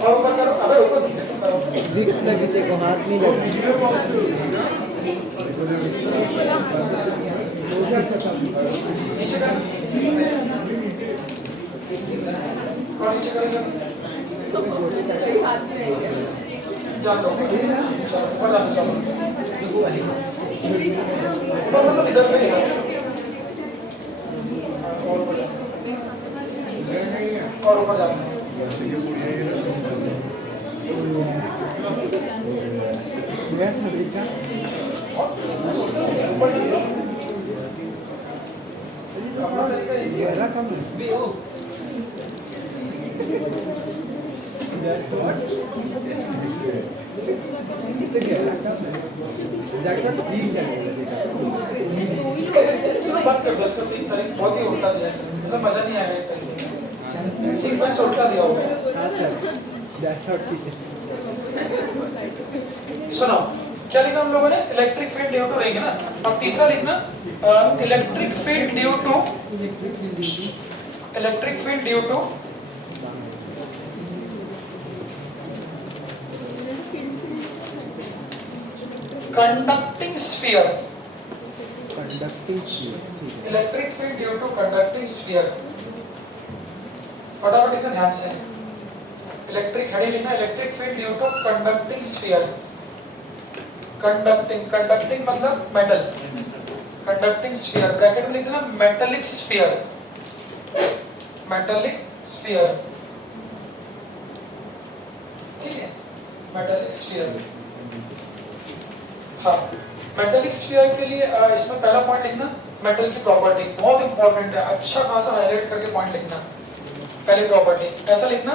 और ऊपर करो। अबे ऊपर ठीक है, तुम करो। विक्स लगी थे को हाथ नहीं लगा। नीचे कर, और नीचे करेंगे सही हाथ में है क्या? जान लो, ऊपर जाने सब ऊपर मतलब इधर पे ही है। और ऊपर जाना चलो बात कर दो इसका ठीक तरीके, बहुत ही उल्टा दिया है, मतलब मजा नहीं आएगा इस तरीके। सीक्वेंस उल्टा दिया होगा। सुनो क्या लिखा हम लोगों ने, electric field due to ring है ना। अब तीसरा लिखना, electric field due to, electric field due to conducting sphere. Conducting sheet, electric field due to conducting sphere. फटाफट लिखना ध्यान से, इलेक्ट्रिक हेडिंग लिखना, electric field due to conducting sphere. Conducting मतलब मेटल, कंडक्टिंग स्फीयर, ब्रैकेट में लिख देना metallic sphere, metallic sphere, ठीक है, मेटेलिक स्फीयर। हाँ, मेटेलिक स्फीयर के लिए इसमें पहला पॉइंट लिखना मेटल की प्रॉपर्टी, बहुत इंपॉर्टेंट है, अच्छा खासा हाईलाइट करके पॉइंट लिखना। पहली प्रॉपर्टी ऐसा लिखना,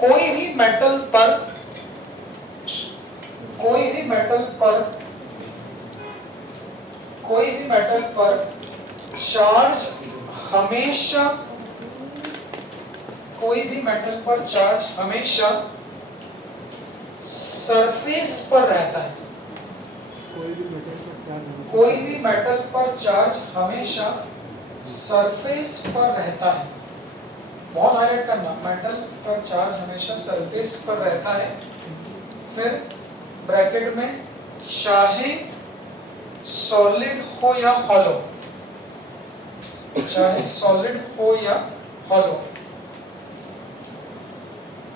कोई भी मेटल पर चार्ज हमेशा, कोई भी मेटल पर चार्ज हमेशा सरफेस पर रहता है, कोई भी मेटल पर चार्ज हमेशा सरफेस पर रहता है। बहुत हाईलाइट करना, मेटल पर चार्ज हमेशा सरफेस पर रहता है। फिर ब्रैकेट में चाहे सॉलिड हो या हॉलो, चाहे सॉलिड हो या हॉलो,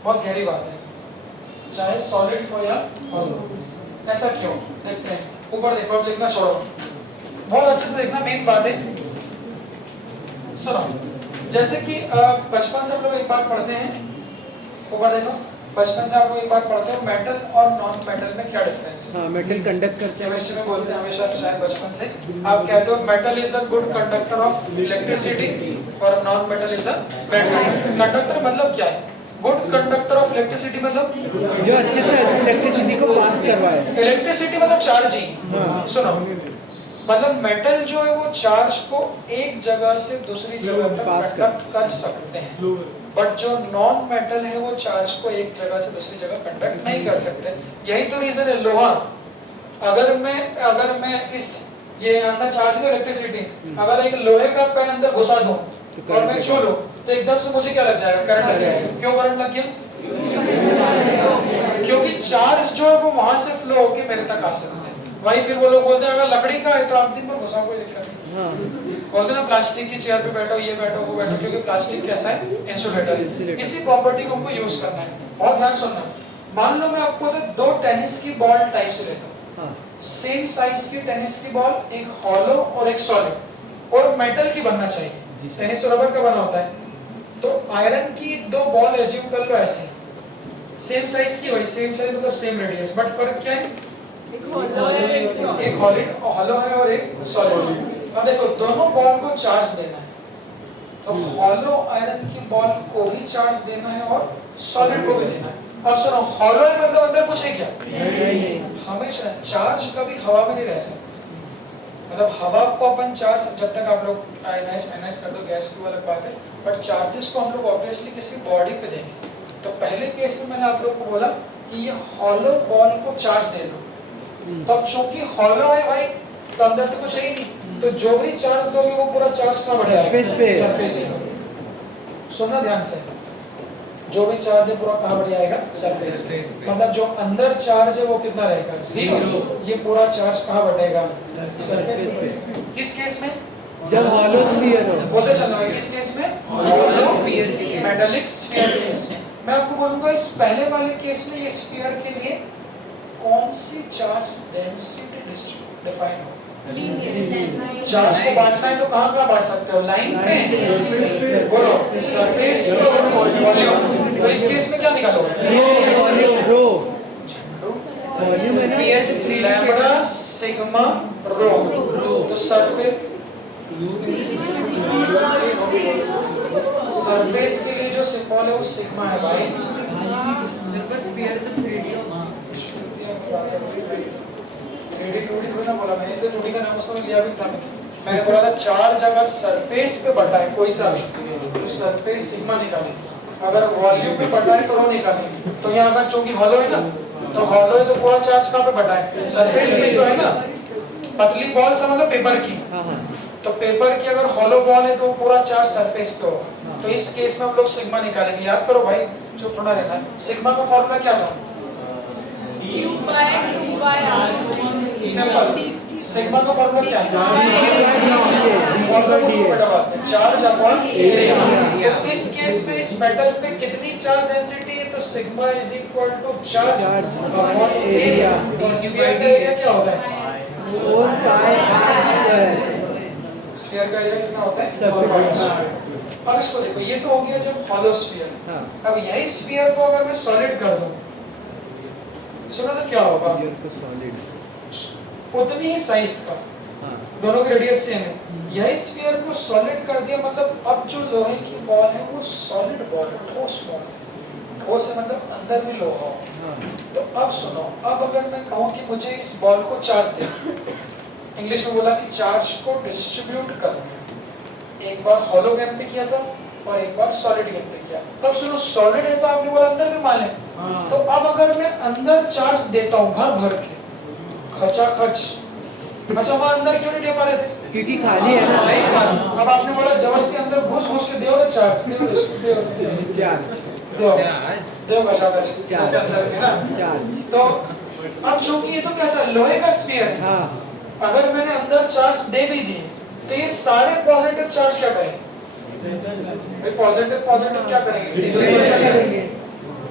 बहुत गहरी बात है, चाहे सॉलिड हो या हॉलो। ऐसा क्यों, देखते हैं। ऊपर देखो, अब लिखना छोड़ो, बहुत अच्छे से देखना, मेन बात है। सुनो, जैसे कि बचपन से हम लोग एक बात पढ़ते हैं, ऊपर देखो, बचपन से आप लोग एक बात पढ़ते हो, मेटल और नॉन मेटल में क्या डिफरेंस है। हाँ, मेटल कंडक्ट करते हैं, केमिस्ट्री में बोलते हैं हमेशा से, शायद बचपन से आप कहते हो metal is a good conductor of electricity और non metal is a bad conductor. Conductor मतलब क्या है, गुड कंडक्टर ऑफ इलेक्ट्रिसिटी मतलब जो अच्छे से इलेक्ट्रिसिटी को पास करवाए। इलेक्ट्रिसिटी मतलब चार्ज ही। सुनो, मतलब मेटल जो है वो चार्ज को एक जगह से दूसरी जगह तक कंडक्ट कर सकते हैं, बट जो नॉन मेटल है वो चार्ज को एक जगह से दूसरी जगह कंडक्ट नहीं कर सकते। यही तो रीजन है। लोहा, अगर मैं इस ये अंदर चार्ज है इलेक्ट्रिसिटी, अगर एक लोहे का पेन अंदर घुसा दूं और मैं छू लूं तो एकदम से मुझे क्या लग जाएगा, करंट लग जाएगा। क्यों करंट लग गया? क्योंकि चार्ज जो है वो वहां से फ्लो होके मेरे तक आ सकता है। वही फिर वो लोग बोलते हैं अगर लकड़ी का है तो आप दिन भर घुसाओ, कोई दिक्कत नहीं। बोलते हैं ना प्लास्टिक की चेयर पे बैठो, ये बैठो, वो बैठो, क्योंकि प्लास्टिक कैसा है, इंसुलेटर है। इसी प्रॉपर्टी को हमको यूज करना है। बहुत ध्यान सुनना। मान लो मैं आपको दो टेनिस की बॉल टाइप से लेता हूँ, सेम साइज की टेनिस की बॉल, एक हॉलो और एक सॉलिड, और मेटल की बनना चाहिए। टेनिस तो रबर का बना होता है, तो आयरन की दो बॉल एज्यूम कर लो ऐसे, सेम साइज की, वही सेम साइज मतलब सेम रेडियस, बट फर्क क्या है, एक हॉलो है और एक सॉलिड। अब देखो दोनों बॉल को चार्ज देना है, तो हॉलो आयरन की बॉल को भी चार्ज देना है और सॉलिड को भी देना है। अब सुनो, हॉलो है मतलब अंदर कुछ है क्या? हमेशा चार्ज कभी हवा में नहीं रह सकता। मतलब हवा को अपन चार्ज, जब तक आप लोग आयनाइज कर दो गैस की अलग बात है, बट चार्जेस को हम लोग ऑब्वियसली किसी बॉडी पे देंगे। तो पहले केस में मैंने आप लोग को बोला कि ये हॉलो बॉल को चार्ज दे दो, तब चूंकि हॉलो है भाई तो अंदर तो कुछ है ही नहीं, तो जो भी चार्ज दोगे वो पूरा चार्ज कहाँ बढ़ जाएगा? सरफेस पे। सुनना ध्यान से, जो भी चार्ज है पूरा कहाँ बढ़ जाएगा? सरफेस पे। मतलब जो अंदर चार्ज है वो कितना रहेगा? 0। ये पूरा चार्ज कहाँ बढ़ेगा? सरफेस पे। किस केस में? जब हॉलो स्फीयर हो। बोलते चलना है, किस केस में? हॉलो स्फीयर, मेटालिक स्फीयर के केस में। मैं आपको बोलूंगा इस पहले वाले केस में ये स्फीयर के लिए कौन सी चार्ज डेंसिटी डिफाइन हो? चार्ज को बांटना है तो कहाँ बांट सकते हो? लाइन पे, बोलो, सरफेस और वॉल्यूम। तो इस केस में क्या निकालो? वॉल्यूम है ना, लैम्बडा सिग्मा रो। तो सरफेस के लिए जो सिंबल है वो सिग्मा है भाई। स्फीयर तो 3D थोड़ी ना बोला मैंने, इसलिए 2D का नाम उस समय लिया भी था। मैंने बोला था चार्ज अगर सरफेस पे बटा है कोई सा तो सरफेस सिग्मा निकालें, अगर वॉल्यूम पे बटा है तो रो निकालें। तो यहाँ अगर चूंकि हॉलो है ना, तो हॉलो है तो पूरा चार्ज कहाँ पे बटा है? सरफेस पे तो है ना। पतली बॉल से मतलब पेपर की, तो पेपर की अगर हॉलो बॉल है तो पूरा चार्ज सरफेस पे होगा। तो इस केस में हम लोग सिग्मा निकालेंगे। याद करो भाई, जो थोड़ा रहना है। सिग्मा का फॉर्मूला क्या था? Q by 2 by R। Simple, sigma का फॉर्मूला क्या है? Charge upon area. तो इस केस में इस मेटल पे कितनी चार्ज डेंसिटी है? तो sigma is equal to charge upon area. तो स्फीयर का एरिया क्या होता है? 4 pi r square। स्फीयर का एरिया कितना होता है? अब इसको देखो, ये तो हो गया जब हॉलो स्फीयर। अब यही स्फीयर को अगर मैं सॉलिड कर दूं, सुनो तो क्या होगा? सॉलिड उतनी ही साइज का, दोनों की रेडियस सेम है। यही स्फीयर को सॉलिड कर दिया, मतलब अब जो लोहे की बॉल है वो सॉलिड बॉल है, ठोस बॉल। ठोस है मतलब अंदर में लोहा हो। तो अब सुनो, अब अगर मैं कहूँ कि मुझे इस बॉल को चार्ज दे, इंग्लिश में बोला कि चार्ज को डिस्ट्रीब्यूट करना। एक बार हॉलो गेम पे किया था और एक बार सॉलिड गेम पे किया। अब सुनो, सॉलिड है तो आपने बोला अंदर भी माने, तो अब अगर मैं अंदर चार्ज देता हूँ भर भर के, खचाखच, अच्छा वहाँ अंदर क्यों नहीं दे पा रहे थे? क्योंकि खाली है ना। नहीं माना। अब आपने बोला जबरदस्ती अंदर घुस घुस के दो चार्ज, दो खचाखच चार्ज। तो अब चूंकि ये तो कैसा लोहे का स्फीयर है, अगर मैंने अंदर चार्ज दे भी दिए तो ये सारे पॉजिटिव चार्ज क्या करेंगे? पॉजिटिव पॉजिटिव क्या करेंगे?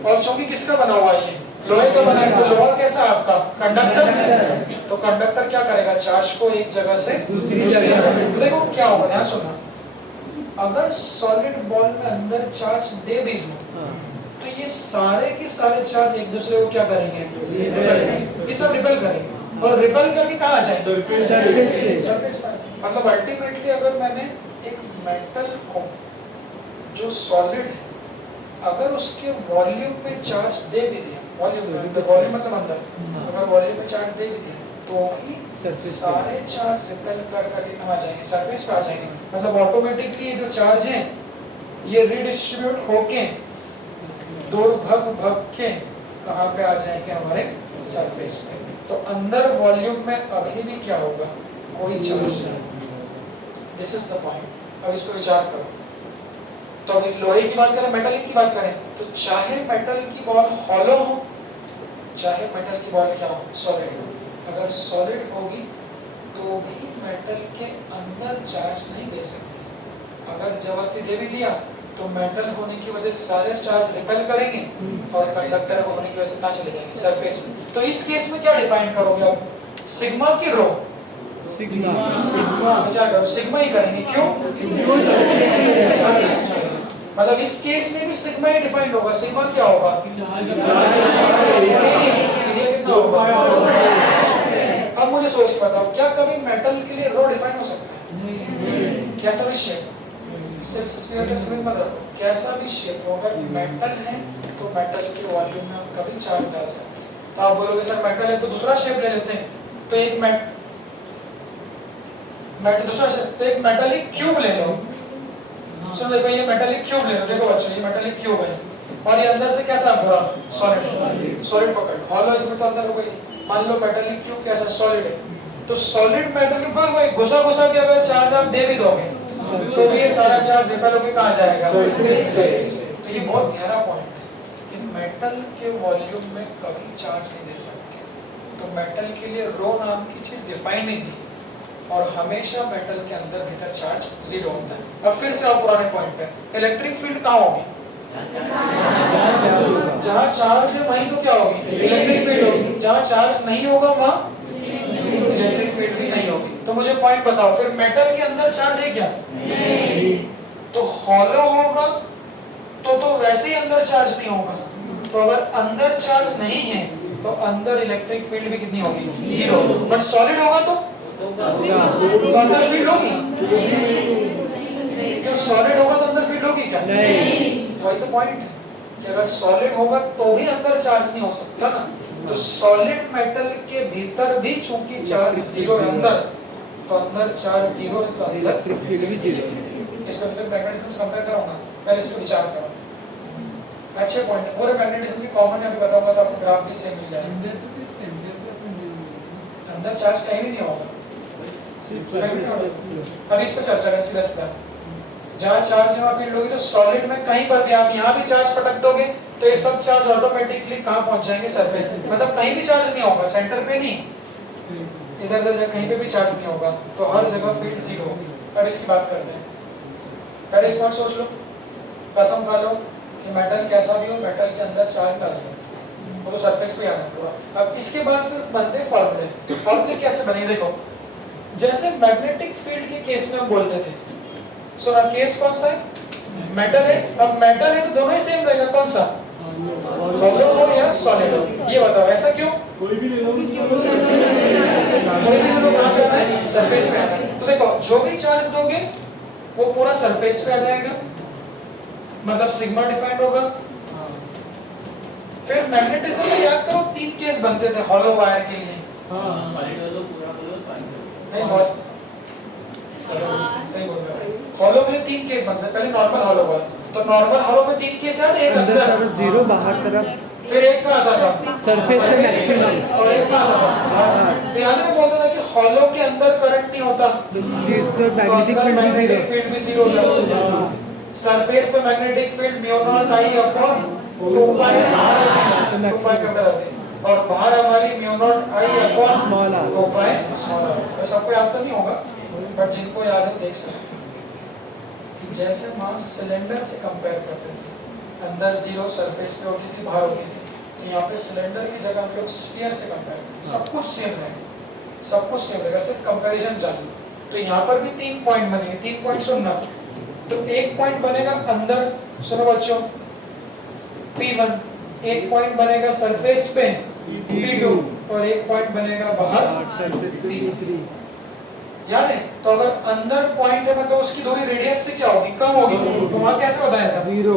और चूंकि किसका बना हुआ है? ये लोहे का बना है। तो लोहा कैसा आपका? कंडक्टर। तो कंडक्टर क्या करेगा? चार्ज को एक जगह से दूसरी जगह। देखो क्या होगा, ध्यान सुनना। अगर सॉलिड बॉल में अंदर चार्ज दे भी दूं तो ये सारे के सारे चार्ज एक दूसरे को क्या करेंगे? ये सब रिपेल करेंगे। और रिपेल करके कहाँ आ जाएंगे? सरफेस पर। मतलब अल्टीमेटली अगर मैंने एक मेटल को जो सॉलिड है, अगर उसके वॉल्यूम में चार्ज दे भी दिया, वॉल्यूम मतलब अंदर, अगर वॉल्यूम में चार्ज दे भी दिया तो ही सारे चार्ज रिपेल करके कहाँ जाएंगे? सरफेस पे आ जाएंगे। मतलब ऑटोमेटिकली जो चार्ज है ये रिडिस्ट्रीब्यूट होके दूर भग के कहाँ पे आ जाएंगे? हमारे सरफेस पे। तो अंदर वॉल्यूम में अभी भी क्या होगा? कोई चार्ज नहीं। This is the point. अब इस पर विचार करो। तो अगर लोहे की बात करें, मेटल की बात करें, तो चाहे मेटल की बॉल हॉलो हो, चाहे मेटल की बॉल क्या हो? सॉलिड हो। अगर सॉलिड होगी तो भी मेटल के अंदर चार्ज नहीं दे सकती। अगर जबरदस्ती दे भी दिया तो मेटल होने की वजह से सारे चार्ज रिपेल करेंगे और कंडक्टर होने की वजह से कहाँ चले जाएंगे? सरफेस में। तो इस केस में क्या डिफाइन करोगे आप? सिग्मा की रो? सिग्मा सिग्मा ही करेंगे। क्यों? मतलब इस केस में भी सिग्मा ही डिफाइन होगा। सिग्मा क्या होगा? एरिया कितना होगा? अब मुझे सोच के बताओ, क्या कभी मेटल के लिए रो डिफाइन हो सकता है? कैसा भी शेप, सिर्फ स्फीयर तक सीमित मत रखो, कैसा भी शेप हो, अगर मेटल है तो मेटल के वॉल्यूम में हम कभी चार्ज डाल सकते हैं। तो आप बोलोगे सर मेटल है तो दूसरा शेप ले लेते हैं, तो एक दूसरा शेप, तो एक मेटालिक क्यूब ले लो। सुन देखो, ये मेटालिक क्यूब ले लो। देखो बच्चों, ये मेटालिक क्यूब है और ये अंदर से कैसा पूरा सॉलिड पकड़, हॉलो है तो अंदर हो गई। मान लो मेटालिक क्यूब कैसा? सॉलिड है। तो सॉलिड मेटल के ऊपर वही घुसा के अगर चार्ज आप दे भी दोगे तो भी ये सारा चार्ज रिपेल होकर कहाँ जाएगा? तो ये बहुत गहरा पॉइंट है कि मेटल के वॉल्यूम में कभी चार्ज नहीं दे सकते। तो मेटल के लिए रो नाम की चीज डिफाइन नहीं थी और हमेशा मेटल के अंदर भीतर चार्ज जीरो होता है। अब फिर से आप पुराने पॉइंट पे, इलेक्ट्रिक फील्ड कहाँ होगी? जहाँ चार्ज है वहीं तो क्या होगी? इलेक्ट्रिक फील्ड होगी। जहाँ चार्ज नहीं होगा वहाँ इलेक्ट्रिक फील्ड भी नहीं होगी। तो मुझे पॉइंट बताओ, फिर मेटल के अंदर चार्ज है क्या? नहीं। तो हॉलो होगा तो वैसे ही अंदर चार्ज नहीं होगा। तो अगर अंदर चार्ज नहीं है तो अंदर इलेक्ट्रिक फील्ड भी कितनी होगी? जीरो। बट सॉलिड होगा तो अंदर फील्ड होगी? क्यों? सॉलिड होगा तो अंदर फील्ड होगी क्या? नहीं। वही तो पॉइंट है कि अगर सॉलिड होगा तो भी अंदर चार्ज नहीं हो सकता ना। तो सॉलिड मेटल के भीतर भी चूंकि चार्ज जीरो है अंदर, तो अंदर चार्ज जीरो है तो अंदर इलेक्ट्रिक फील्ड भी जीरो है। इस पर फिर मैग्नेटिज्म से कंपेयर करूंगा, पहले इस पर विचार करो। अच्छे पॉइंट। पूरे मैग्नेटिज्म की कॉमन यहाँ पे बताऊंगा तो आपको ग्राफ भी सेम मिल जाएगा। अंदर चार्ज कहीं भी नहीं होगा। अब इस पर चर्चा करें सीधा। जहाँ चार्ज है वहाँ फील्ड होगी। तो सॉलिड में कहीं पर भी आप यहाँ भी चार्ज पटक दोगे तो ये सब चार्ज ऑटोमेटिकली कहाँ पहुँच जाएंगे? सरफेस। मतलब कहीं भी चार्ज नहीं होगा, सेंटर पे नहीं। इधर उधर कहीं पे भी चार्ज नहीं होगा, तो हर जगह फील्ड जीरो। अब इसकी बात करते हैं। पहले इस बात सोच लो, कसम खा लो कि मेटल कैसा भी हो, मेटल के अंदर चार्ज डाल सकते वो तो सरफेस पे आना पूरा। अब इसके बाद फिर बनते हैं फॉर्मूले। फॉर्मूले कैसे बने देखो, जैसे मैग्नेटिक फील्ड के केस में हम बोलते थे, सो ना केस कौन सा है, मेटल है। अब मेटल है तो दोनों ही सेम रहेगा, कौन सा, हॉलो हो या सॉलिड हो, ये बताओ ऐसा क्यों? कोई भी ले लो, कोई भी लोग कहाँ पे आना है, सरफेस पे आना है। तो देखो जो भी चार्ज दोगे वो पूरा सरफेस पे आ जाएगा, मतलब सिग्मा डिफाइंड होगा। फिर मैग्नेटिज्म में याद करो 3 केस बनते थे हॉलो वायर के लिए। नहीं सही बोल रहे हो, हॉलो में 3 केस बनते हैं। पहले नॉर्मल हॉलो वाला, तो नॉर्मल हॉलो में 3 केस याद है, एक अंदर तरफ जीरो, बाहर तरफ फिर एक का आता था सरफेस पे मैक्सिमम, और एक का आता था। तो यहाँ में बोलता था कि हॉलो के अंदर करंट नहीं होता, तो मैग्नेटिक फील्ड भी जीरो हो जाता है। सरफेस पे magnetic field mu naught I upon 2 pi और बाहर हमारी mu naught I upon small r 2 pi small r. तो सबको याद तो नहीं होगा, बट जिनको याद है देख सकते। जैसे मास सिलेंडर से कंपेयर करते थे, अंदर जीरो, सरफेस पे होती थी, बाहर होती थी। यहाँ पे सिलेंडर की जगह हम लोग स्फीयर से कंपेयर करते हैं, सब कुछ सेम है, सब कुछ सेम रहेगा, सिर्फ कंपैरिजन चाहिए। तो यहाँ पर भी 3 पॉइंट बनेंगे, 3 पॉइंट सुनना। तो एक पॉइंट बनेगा अंदर, सुनो बच्चों, P1, एक पॉइंट बनेगा सरफेस पे P2 और एक पॉइंट बनेगा बाहर सरफेस पे P3। याद है? तो अगर अंदर पॉइंट है मतलब उसकी दूरी रेडियस से क्या होगी, कम होगी। तो वहां कैसे बताया था, जीरो।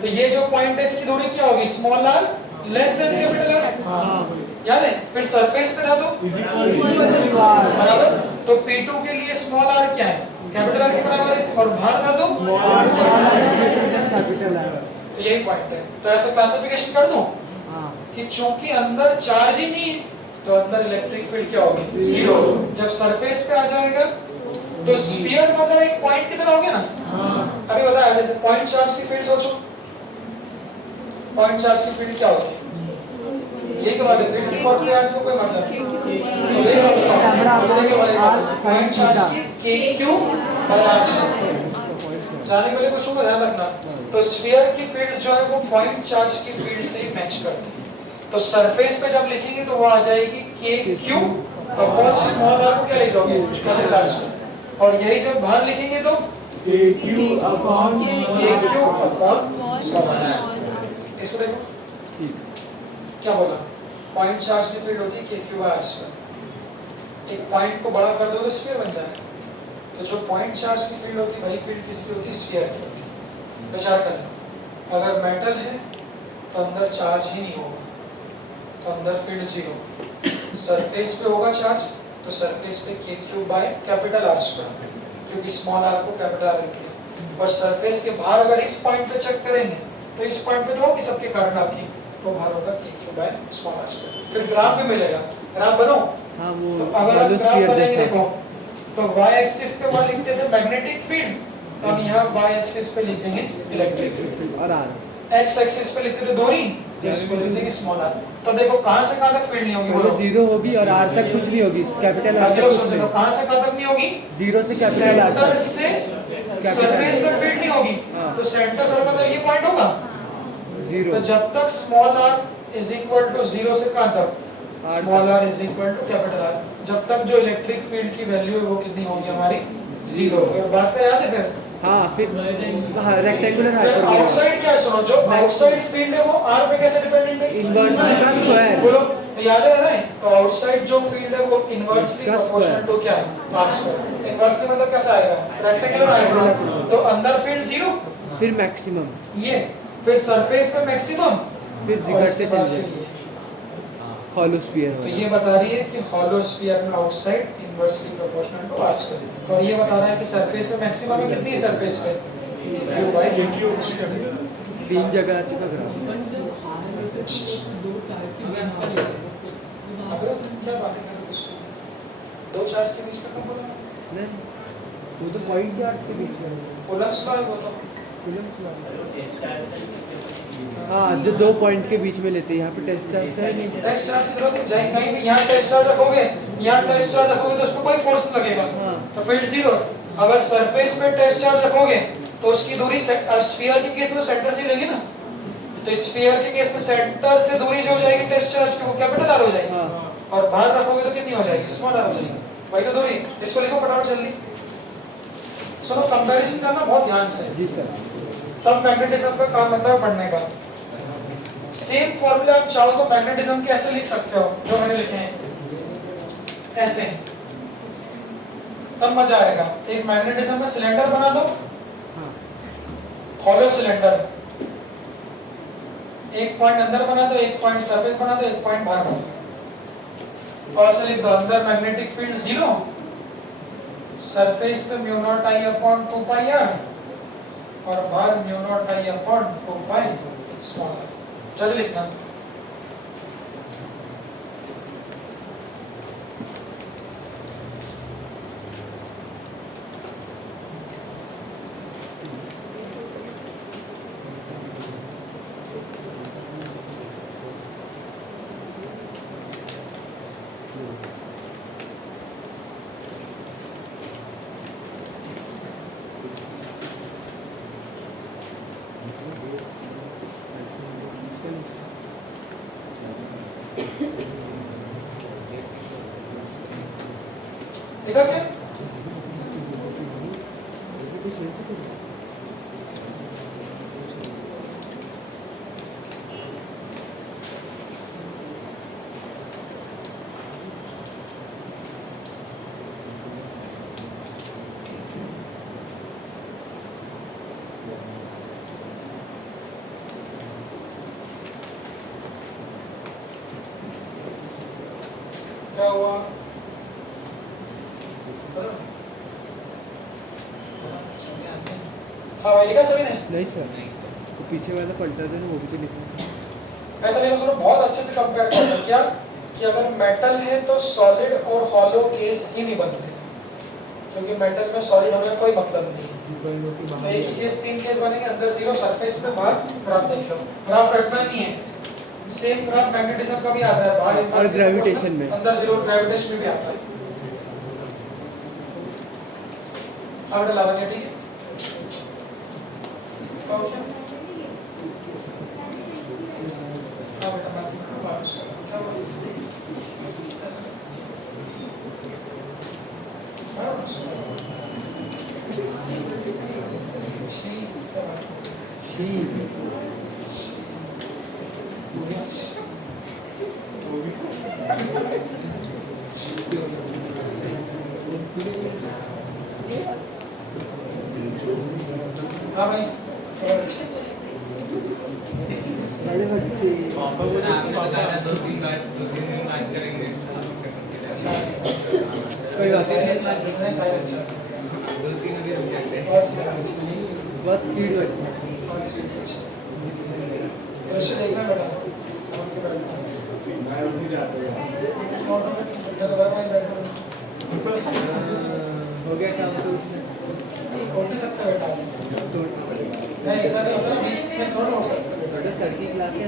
तो ये जो पॉइंट है इसकी दूरी क्या होगी, small r less than capital R. याद है? फिर सरफेस पे था तो बराबर, तो P2 के लिए स्मॉल आर क्या है, कैपिटल आर के बराबर है, और बाहर था तो कैपिटल आर। तो यही पॉइंट है। तो ऐसा क्लासिफिकेशन कर दूं कि चूंकि अंदर चार्ज ही नहीं है तो अंदर इलेक्ट्रिक फील्ड क्या होगी, जीरो। जब सरफेस पे आ जाएगा तो स्फीयर मतलब एक पॉइंट की तरह हो गया ना। अभी बताया, जैसे पॉइंट चार्ज की फील्ड सोचो, पॉइंट चार्ज की फील्ड क्या होती है, ये क्या वाले फील्ड फॉर के आने को कोई मतलब नहीं। पॉइंट चार्ज की KQ और R जाने के लिए कुछ होगा ध्यान रखना। तो स्फीयर की फील्ड जो है वो पॉइंट चार्ज की फील्ड से मैच करती है। तो सरफेस पे जब लिखेंगे तो वो आ जाएगी KQ अपॉन स्मॉल r को क्या लिख दोगे, कैपिटल R। और यही जब बाहर लिखेंगे तो KQ अपॉन स्मॉल r। इसको देखो क्या बोला, पॉइंट चार्ज की फील्ड होती है KQ/R। एक पॉइंट को बड़ा कर दो तो स्फीयर बन जाएगा। तो जो पॉइंट चार्ज की फील्ड होती है वही फील्ड किसकी होती है, स्फीयर की होती है। विचार कर लो, अगर मेटल है तो अंदर चार्ज ही नहीं होगा, तो अंदर फील्ड जीरो। सरफेस पे होगा चार्ज तो सरफेस पे KQ/R, क्योंकि स्मॉल r को कैपिटल R लिखते हैं। और सरफेस के बाहर अगर इस पॉइंट पे चेक करेंगे तो इस पॉइंट पे तो होगी सबके कारण आपकी, तो बाहर होगा KQ/R। फिर ग्राफ भी मिलेगा, ग्राफ बनो। हाँ वो तो अगर आप ग्राफ स्फीयर बनाएंगे जैसा। देखो, तो y एक्सिस पे वहां लिखते थे मैग्नेटिक फील्ड, हम यहाँ y एक्सिस पे लिख देंगे इलेक्ट्रिक फील्ड, और आर x एक्सिस पे लिखते थे दूरी, तो इसको लिख देंगे स्मॉल r। तो देखो कहां से कहां तक फील्ड नहीं होगी, बोलो जीरो होगी और आर तक कुछ नहीं होगी, कैपिटल आर तक अगले कुछ सुन देखो नहीं, कहां से कहां तक नहीं होगी, जीरो से कैपिटल आर सेंटर तक। से सरफेस पे फील्ड नहीं होगी। तो सेंटर से मतलब ये पॉइंट होगा। जीरो। तो जब तक small r is equal to 0 से कहां तक, small r is equal to capital R, जब तक जो इलेक्ट्रिक फील्ड की वैल्यू है वो कितनी होगी हमारी, जीरो। और बात का याद है फिर, हाँ फिर रेक्टेंगुलर फिर हाइपरबोला, आउटसाइड क्या है, सुनो, जो आउटसाइड फील्ड है वो r पे कैसे डिपेंडेंट है, इनवर्सली का स्क्वायर। बोलो याद है ना। तो आउटसाइड जो फील्ड है वो इनवर्सली प्रोपोर्शनल टू क्या है, r स्क्वायर। इनवर्सली मतलब कैसा आएगा, रेक्टेंगुलर आएगा। तो अंदर फील्ड जीरो, फिर मैक्सिमम, ये फिर सरफेस पे मैक्सिमम, फिर घटते चले जाए हॉलो स्फीयर तो होगा। ये बता रही है कि हॉलो स्फीयर में outside inversely proportional to r square. और ये बता रहा है कि सरफेस पे मैक्सिमम है कितनी है, सरफेस पे Q/KQ। 3 जगह आ चुका ग्राफ। क्या बात है, दो चार्ज के बीच में कब बोला, नहीं वो तो पॉइंट चार्ज के बीच में कूलम्ब्स लॉ है वो तो। Coulomb's law. हाँ जो 2 पॉइंट के बीच में लेते हैं, यहाँ पे टेस्ट चार्ज है नहीं। टेस्ट चार्ज की जरूरत नहीं, चाहे कहीं भी यहाँ टेस्ट चार्ज रखोगे, यहाँ टेस्ट चार्ज रखोगे तो उस पर कोई फोर्स नहीं लगेगा, हाँ। तो फील्ड जीरो। अगर सरफेस पे टेस्ट चार्ज रखोगे तो उसकी दूरी स्फीयर के केस में तो सेंटर से ही लेगी ना, तो स्फीयर के केस में सेंटर से दूरी जो हो जाएगी टेस्ट चार्ज की वो कैपिटल आर हो जाएगी, हाँ। और बाहर रखोगे तो कितनी हो जाएगी, स्मॉल आर हो जाएगी। वही तो दूरी, इसको लिखो फटाफट जल्दी। सुनो, कंपैरिजन करना बहुत ध्यान से, जी सर। तब मैग्नेटिज्म का काम बनता है पढ़ने का। सेम फॉर्मूला आप चाहो तो मैग्नेटिज्म के ऐसे लिख सकते हो जो मैंने लिखे हैं, ऐसे, तब मजा आएगा। एक मैग्नेटिज्म में सिलेंडर बना दो, हॉलो सिलेंडर, एक पॉइंट अंदर बना दो, एक पॉइंट सरफेस बना दो, एक पॉइंट बाहर बना दो, और ऐसे लिख दो अंदर मैग्नेटिक फील्ड 0, सरफेस पे mu naught I upon 2 pi R, और बाहर mu naught I upon 2 pi small r. चलिए लिखना, देखा क्या? क्या हुआ? हाँ भाई, लिखा सभी ने? नहीं सर, तो पीछे वाला पलटा देना, वो भी तो लिखना। ऐसा लिखो, सुनो, बहुत अच्छे से कंपेयर करना। क्या कि अगर मेटल है तो सॉलिड और हॉलो केस ही नहीं बनते, क्योंकि मेटल में सॉलिड होने का कोई मतलब नहीं है। तो एक ही केस, 3 केस बनेंगे, अंदर 0, सरफेस पे बाहर। ग्राफ देख लो, ग्राफ रटना नहीं है, सेम ग्राफ मैग्नेटिज्म का भी आता है, बाहर और ग्रेविटेशन में, अंदर 0, ग्रेविटेशन में भी आता है। अब डाला बने, ठीक है? ओके, हाँ बेटा, बात वापस करो, क्या बोल हाँ भाई, अरे बच्चे कोई बात नहीं, साइड अच्छा, बहुत स्पीड बच्चा। दृश्य देखना बेटा, समझ के बैठना। हो गया काम तो उसने उठ नहीं सकता बेटा, नहीं ऐसा नहीं होता, बीच में थोड़ा उठ सकता बेटा, थोड़ा सर की क्लास है,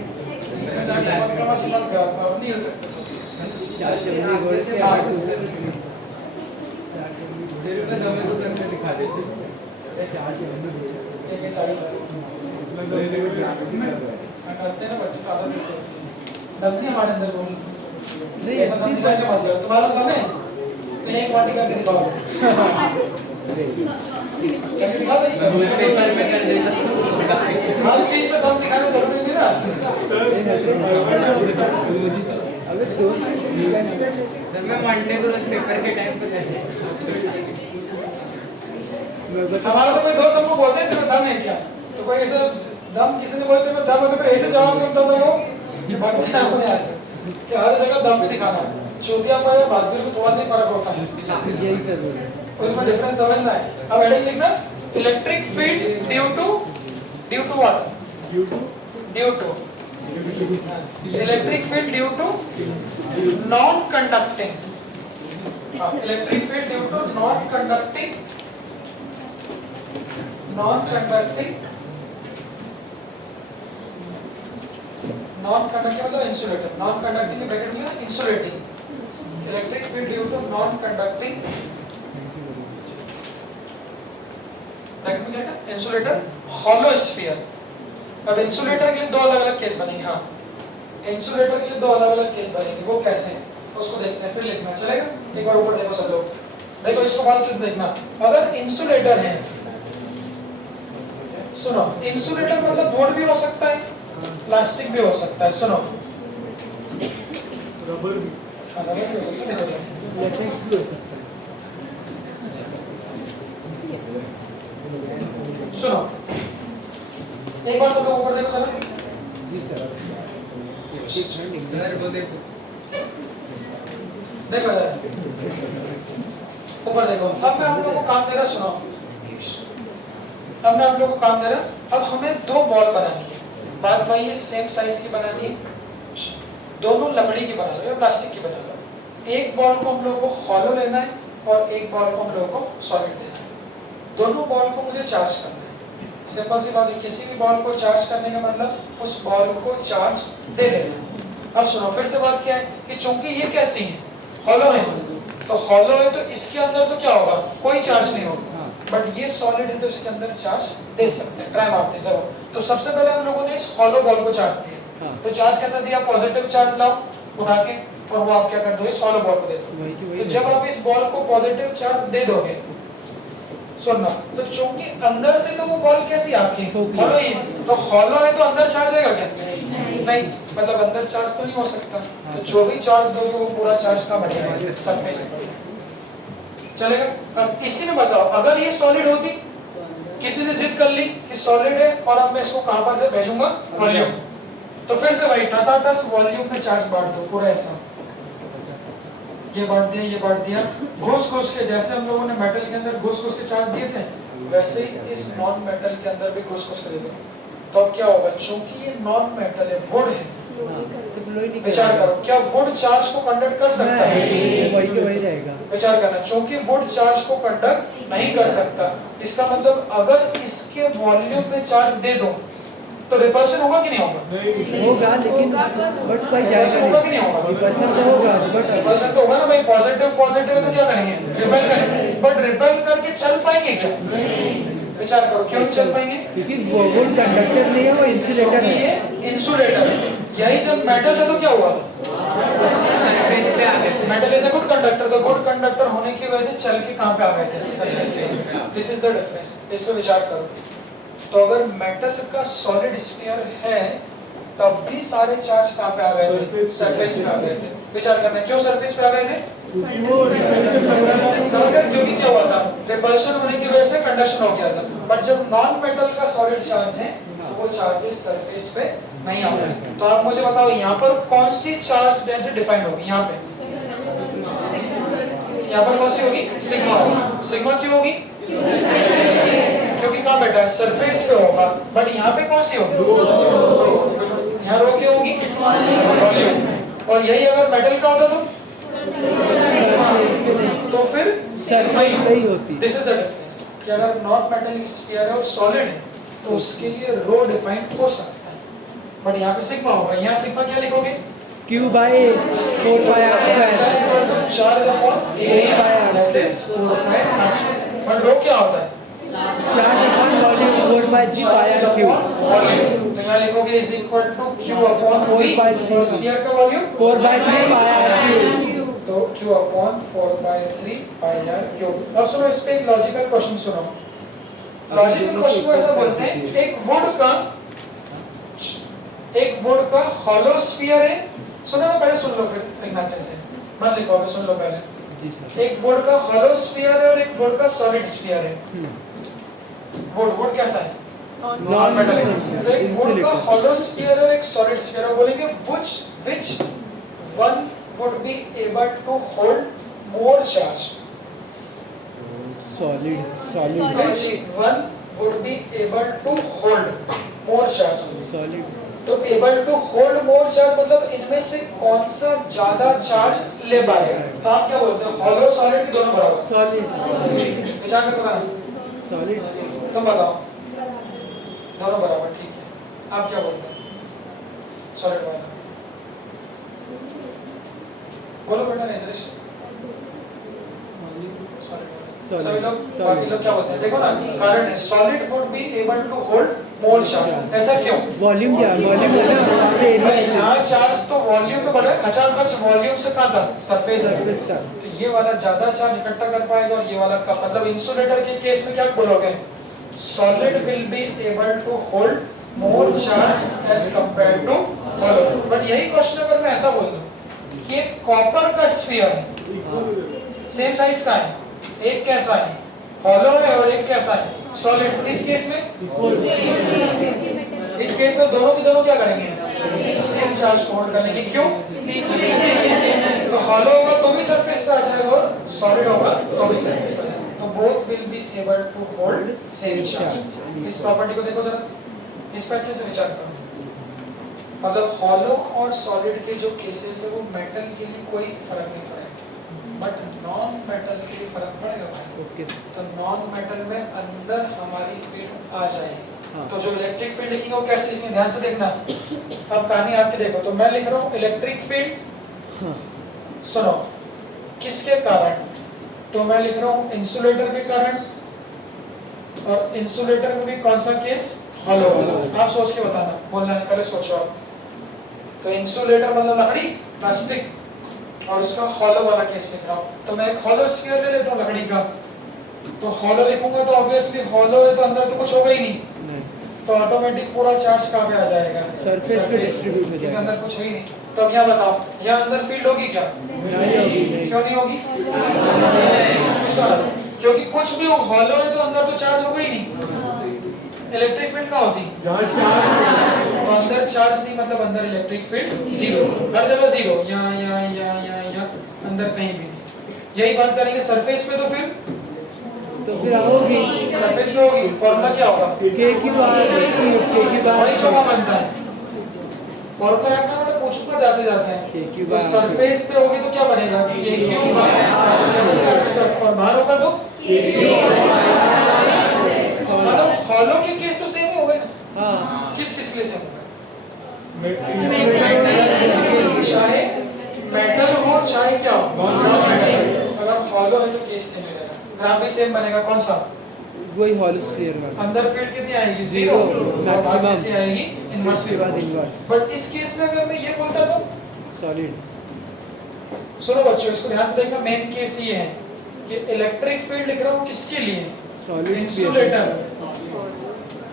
बीच में जहाँ चमक का अब नहीं हिल सकते। 4 चमड़ी घोड़े के 8 दिखा देते, 4 चमड़ी एक ही सारी करते हैं ना बच्चे, ज़्यादा नहीं करते, दम नहीं हमारे अंदर बोल नहीं, ऐसा दम दिखाने का मतलब तुम्हारा दम है तो एक बार करके दिखाओ, करके दिखा दो, हर चीज पे दम दिखाना जरूरी नहीं ना। अबे दोस्त सर मैं मंडे को रोज पेपर के टाइम पे हमारा तो कोई दोस्त हमको बोलते हैं तेरे दम है क्या, तो कोई ऐसा दम किसी ने बोलते हैं दम है तो फिर ऐसे जवाब सुनता था वो कि भाग जाए हमें यहाँ से, कि हर जगह दम भी दिखाना है। चौथिया पर बहादुर में थोड़ा सा ही फर्क होता है, यही सर बोल उसमें डिफरेंस समझना है। अब हेडिंग लिखना, electric field due to what, due to electric field due to non conducting, electric field due to non conducting non conducting मतलब इंसुलेटर, नॉन कंडक्टिंग के ब्रैकेट में insulating, electric field due to non conducting bracket में क्या है insulator hollow sphere. अब insulator के लिए दो अलग अलग केस बनेंगे। हाँ, इंसुलेटर के लिए दो अलग अलग केस बनेंगे, वो कैसे हैं उसको देखते हैं, फिर लिखना चलेगा। एक बार ऊपर देखो सब लोग, देखो इसको बहुत अच्छे से देखना। अगर इंसुलेटर है, सुनो, इंसुलेटर मतलब बोर्ड भी हो सकता है, प्लास्टिक भी हो सकता है। सुनो, रबर भी रबर भी हो सकता है, लेटेक्स भी हो सकता सुनो एक बार सब लोग ऊपर देखो चलो। है। जी सर। इधर को देखो। देखो इधर ऊपर देखो। अब मैं आप लोगों को काम दे रहा, सुनो, अब मैं आप लोगों को काम दे रहा। अब हमें दो बॉल बनानी है, बात वही है, सेम साइज की बनानी है, दोनों लकड़ी की बना लो या प्लास्टिक की बना लो। एक बॉल को हम लोगों को हॉलो लेना है और एक बॉल को हम लोगों को सॉलिड देना है। दोनों बॉल को मुझे चार्ज करना है। सिंपल सी बात है, किसी भी बॉल को चार्ज करने का मतलब उस बॉल को चार्ज दे देना। अब सुनो, फिर से बात क्या है कि चूंकि ये कैसी है, हॉलो है, तो हॉलो है तो इसके अंदर तो क्या होगा, कोई चार्ज नहीं होगा। बट ये सॉलिड है तो इसके अंदर चार्ज दे सकते हैं। ट्राई मारते हैं चलो। तो सबसे पहले हम लोगों ने इस हॉलो बॉल को चार्ज दिया। तो चार्ज कैसा दिया, पॉजिटिव चार्ज लाओ उठा के, और वो आप क्या कर दो, इस हॉलो बॉल को दे दो। तो जब आप इस बॉल को पॉजिटिव चार्ज दे दोगे, सुनना, तो चूंकि अंदर से तो वो बॉल कैसी आपकी हॉलो ही, तो हॉलो है तो अंदर चार्ज रहेगा क्या, नहीं, मतलब अंदर चार्ज तो नहीं हो सकता। तो जो भी चार्ज दोगे वो पूरा चार्ज का बढ़ेगा सरफेस पे, चलेगा। अब इसी में बताओ, अगर ये सॉलिड होती, किसी ने जिद कर ली कि सॉलिड है और अब मैं इसको कहां पर से भेजूंगा, वॉल्यूम, तो फिर से वही टसाटस वॉल्यूम में चार्ज बांट दो पूरा ऐसा, ये बांट दिया, ये बांट दिया, घुस के, जैसे हम लोगों ने मेटल के अंदर घुस के चार्ज दिए थे, वैसे ही इस नॉन मेटल के अंदर भी घुस के दे दो। तो अब क्या होगा, चूंकि ये नॉन मेटल है, वुड है, विचार करो, क्या वुड चार्ज को कंडक्ट कर सकता है, वही के वही रहेगा। विचार करना, चूंकि वुड चार्ज को कंडक्ट नहीं कर सकता, इसका मतलब अगर इसके वॉल्यूम में चार्ज दे दो तो रिपल्शन होगा कि नहीं होगा, होगा, लेकिन बट कोई रिपल्शन होगा कि नहीं होगा, रिपल्शन तो होगा, बट रिपल्शन तो होगा ना भाई, पॉजिटिव पॉजिटिव है तो क्या करेंगे, रिपेल करेंगे, बट रिपेल करके चल पाएंगे क्या, विचार करो, क्यों नहीं चल पाएंगे, क्योंकि वो कंडक्टर नहीं है, वो इंसुलेटर है। ये इंसुलेटर है। यही जब मेटल था तो क्या हुआ, सरफेस पे आ गए। Metal is a good conductor, तो गुड कंडक्टर होने की वजह से चल के कहां पे आ गए थे, सरफेस पे। दिस इज द डिफरेंस, इस पे विचार करो। तो अगर मेटल का सॉलिड स्फीयर है तब भी सारे चार्ज कहां पे आ गए थे, सरफेस पे आ गए थे। विचार करना, क्यों सरफेस पे आ गए थे, समझ गए, क्योंकि क्या हुआ था, रिपल्शन होने की वजह से कंडक्शन हो गया था। बट जब नॉन मेटल का सॉलिड चार्ज है तो वो चार्जेस सरफेस पे नहीं आ रहे। तो आप मुझे बताओ, यहाँ पर कौन सी चार्ज डेंसिटी डिफाइन होगी, यहाँ पे, यहाँ पर कौन सी होगी, सिग्मा होगी। सिग्मा क्यों होगी, क्योंकि कहाँ बैठा है, सरफेस पे होगा। बट यहाँ पे कौन सी होगी, यहाँ रो क्यों होगी, वॉल्यूम। और यही अगर मेटल का होता तो फिर सरफेस पे ही होती। दिस इज द डिफरेंस, कि अगर नॉन मेटलिक स्फीयर है और सॉलिड है तो उसके लिए रो डिफाइन हो सकता है, बट यहाँ पे सिग्मा होगा। यहाँ सिग्मा क्या लिखोगे, Q by 4 pi r square। Charge upon 4 pi r this 4 pi r square। But rho क्या होता है, charge upon volume 4 by 3 pi r cube। Volume. तो यहाँ लिखोगे is equal to Q upon 4 by 3 sphere का volume 4 by 3 pi r cube। तो Q upon 4 by 3 pi r cube। अब सुनो, इस पे एक लॉजिकल क्वेश्चन सुनो। लॉजिकल क्वेश्चन को ऐसा बोलते हैं, एक वुड का हॉलो स्फीयर है। सुनो ना, पहले सुन लो फिर लिखना अच्छे से, मत लिखो, अभी सुन लो पहले। जी सर। एक वुड का हॉलो स्फीयर है और एक वुड का सॉलिड स्फीयर है। वुड कैसा है, नॉन मेटल है। तो एक वुड का हॉलो स्फीयर और एक सॉलिड स्फीयर, बोलेंगे which one would be able to hold more charge, solid which one would be able to hold more charge। Solid तो able to hold more charge मतलब इनमें से कौन सा ज्यादा चार्ज ले पाएगा। तो आप क्या बोलते हैं, हॉलो सॉलिड की दोनों बराबर, सॉलिड विचार में बताना, सॉलिड तुम बताओ, दोनों बराबर, ठीक है। आप क्या बोलते हैं, सॉलिड वाला। बोलो बेटा नहीं दृश्य सभी लोग बाकी लोग क्या बोलते हैं? देखो ना, कारण है solid would be able to hold more charge. ऐसा क्यों? वॉल्यूम क्या वॉल्यूम है ना वहाँ पे भाई एरिया यहाँ चार्ज तो वॉल्यूम पे बढ़ा है, खचाखच वॉल्यूम से कहाँ था? सरफेस से। सरफेस था तो ये वाला ज्यादा चार्ज इकट्ठा कर पाएगा और ये वाला कम। मतलब इंसुलेटर के केस में क्या बोलोगे? Solid will be able to hold more charge as compare to hollow. But यही क्वेश्चन अगर मैं ऐसा बोल दूं कि एक कॉपर का स्फीयर है, सेम साइज का है, एक कैसा है? हॉलो है और एक कैसा है? सॉलिड। इस केस में दोनों की दोनों क्या करेंगे? सेम चार्ज को होल्ड करेंगे। क्यों? तो हॉलो होगा तो भी सरफेस पे आ जाएगा और सॉलिड होगा तो भी सरफेस पे आ जाएगा। तो both will be able to hold same charge. इस प्रॉपर्टी को देखो जरा, इस पर अच्छे से विचार करो। मतलब हॉलो और सॉलिड के जो केसेस है वो मेटल के लिए कोई फर्क नहीं पड़ेगा, बट नॉन मेटल के लिए फर्क पड़ेगा भाई। ओके तो नॉन मेटल में अंदर हमारी फील्ड आ जाएगी। हाँ। तो जो इलेक्ट्रिक फील्ड लिखेंगे वो कैसे लिखेंगे? ध्यान से देखना। अब कहानी आपकी देखो, तो मैं लिख रहा हूँ इलेक्ट्रिक फील्ड। हाँ सुनो, किसके कारण? तो मैं लिख रहा हूँ इंसुलेटर के कारण। और इंसुलेटर में भी कौन सा केस? हॉलो वाला। आप सोच के बताना, बोलना नहीं, पहले सोचो आप। तो इंसुलेटर मतलब लकड़ी, प्लास्टिक, और उसका हॉलो वाला केस लिख रहा हूँ। तो मैं एक हॉलो स्फीयर ले लेता हूँ लकड़ी का। तो हॉलो लिखूंगा तो ऑब्वियसली हॉलो है तो अंदर तो कुछ होगा ही नहीं, तो ऑटोमेटिक पूरा चार्ज कहाँ पे आ जाएगा? सरफेस पे डिस्ट्रीब्यूट हो क्योंकि जाएगा। अंदर कुछ है ही नहीं। तो अब यहाँ बताओ, यहाँ अंदर फील्ड होगी क्या? नहीं होगी नहीं। क्यों नहीं होगी? क्योंकि कुछ भी हो, हॉलो है तो अंदर तो चार्ज होगा ही नहीं। इलेक्ट्रिक फील्ड कहाँ होती? तो अंदर चार्ज नहीं, मतलब अंदर इलेक्ट्रिक फील्ड जीरो, हर जगह जीरो, यहाँ अंदर कहीं भी नहीं। यही बात करेंगे सरफेस पे, तो फिर होगी सरफेस पे होगी। फॉर्मूला क्या होगा? के की बार वही जो वहाँ बनता है। फॉर्मूला क्या है? मतलब पूछूंगा जाते जाते हैं। तो सरफेस पे होगी तो क्या बनेगा? के क्यू बार, और बाहर होगा तो मतलब हॉलो के केस तो सेम ही हो गए ना। हाँ किस के लिए सेम होगा? चाहे मेटल हो चाहे क्या हो, अगर हॉलो है तो केस सेम मिलेगा, ग्राफ भी सेम बनेगा। कौन सा? वही हॉलो स्फीयर वाला। अंदर फील्ड कितनी आएगी? जीरो, मैक्सिमम से आएगी इनवर्स के बाद इनवर्स। बट इस केस में अगर मैं ये बोलता तो सॉलिड। सुनो बच्चों, इसको ध्यान से देखना। मेन केस ये है कि इलेक्ट्रिक फील्ड लिख रहा हूँ किसके लिए? Solid insulator.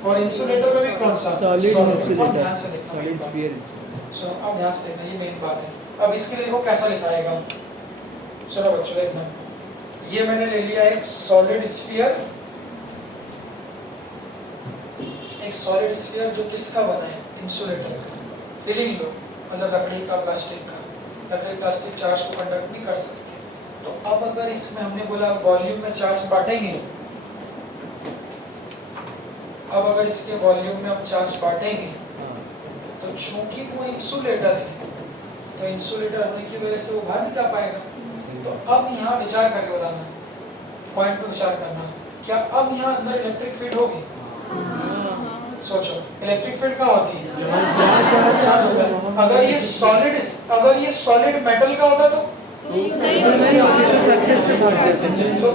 और इंसुलेटर में भी कौन सा? Solid insulator. ध्यान से देखना सॉलिड स्फीयर। सो अब ध्यान से देखना, ये मेन बात है। अब इसके लिए देखो कैसा लिखा आएगा। चलो बच्चों देखना, ये मैंने ले लिया एक सॉलिड स्फीयर, एक सॉलिड स्फीयर जो किसका बना है? इंसुलेटर का। फीलिंग लो, मतलब लकड़ी का, प्लास्टिक का। लकड़ी प्लास्टिक चार्ज को कंडक्ट नहीं कर सकते। तो अब अगर इसमें हमने बोला वॉल्यूम में चार्ज बांटेंगे, अब अगर इसके वॉल्यूम में हम चार्ज बांटेंगे तो चूंकि वो इंसुलेटर है तो इंसुलेटर होने की वजह से वो बाहर नहीं जा पाएगा। तो अब यहाँ विचार करके बताना, पॉइंट पे विचार करना, क्या अब यहाँ अंदर इलेक्ट्रिक फील्ड होगी? सोचो, इलेक्ट्रिक फील्ड कहाँ होती है? चार्ज होता है। अगर ये सॉलिड मेटल का होता तो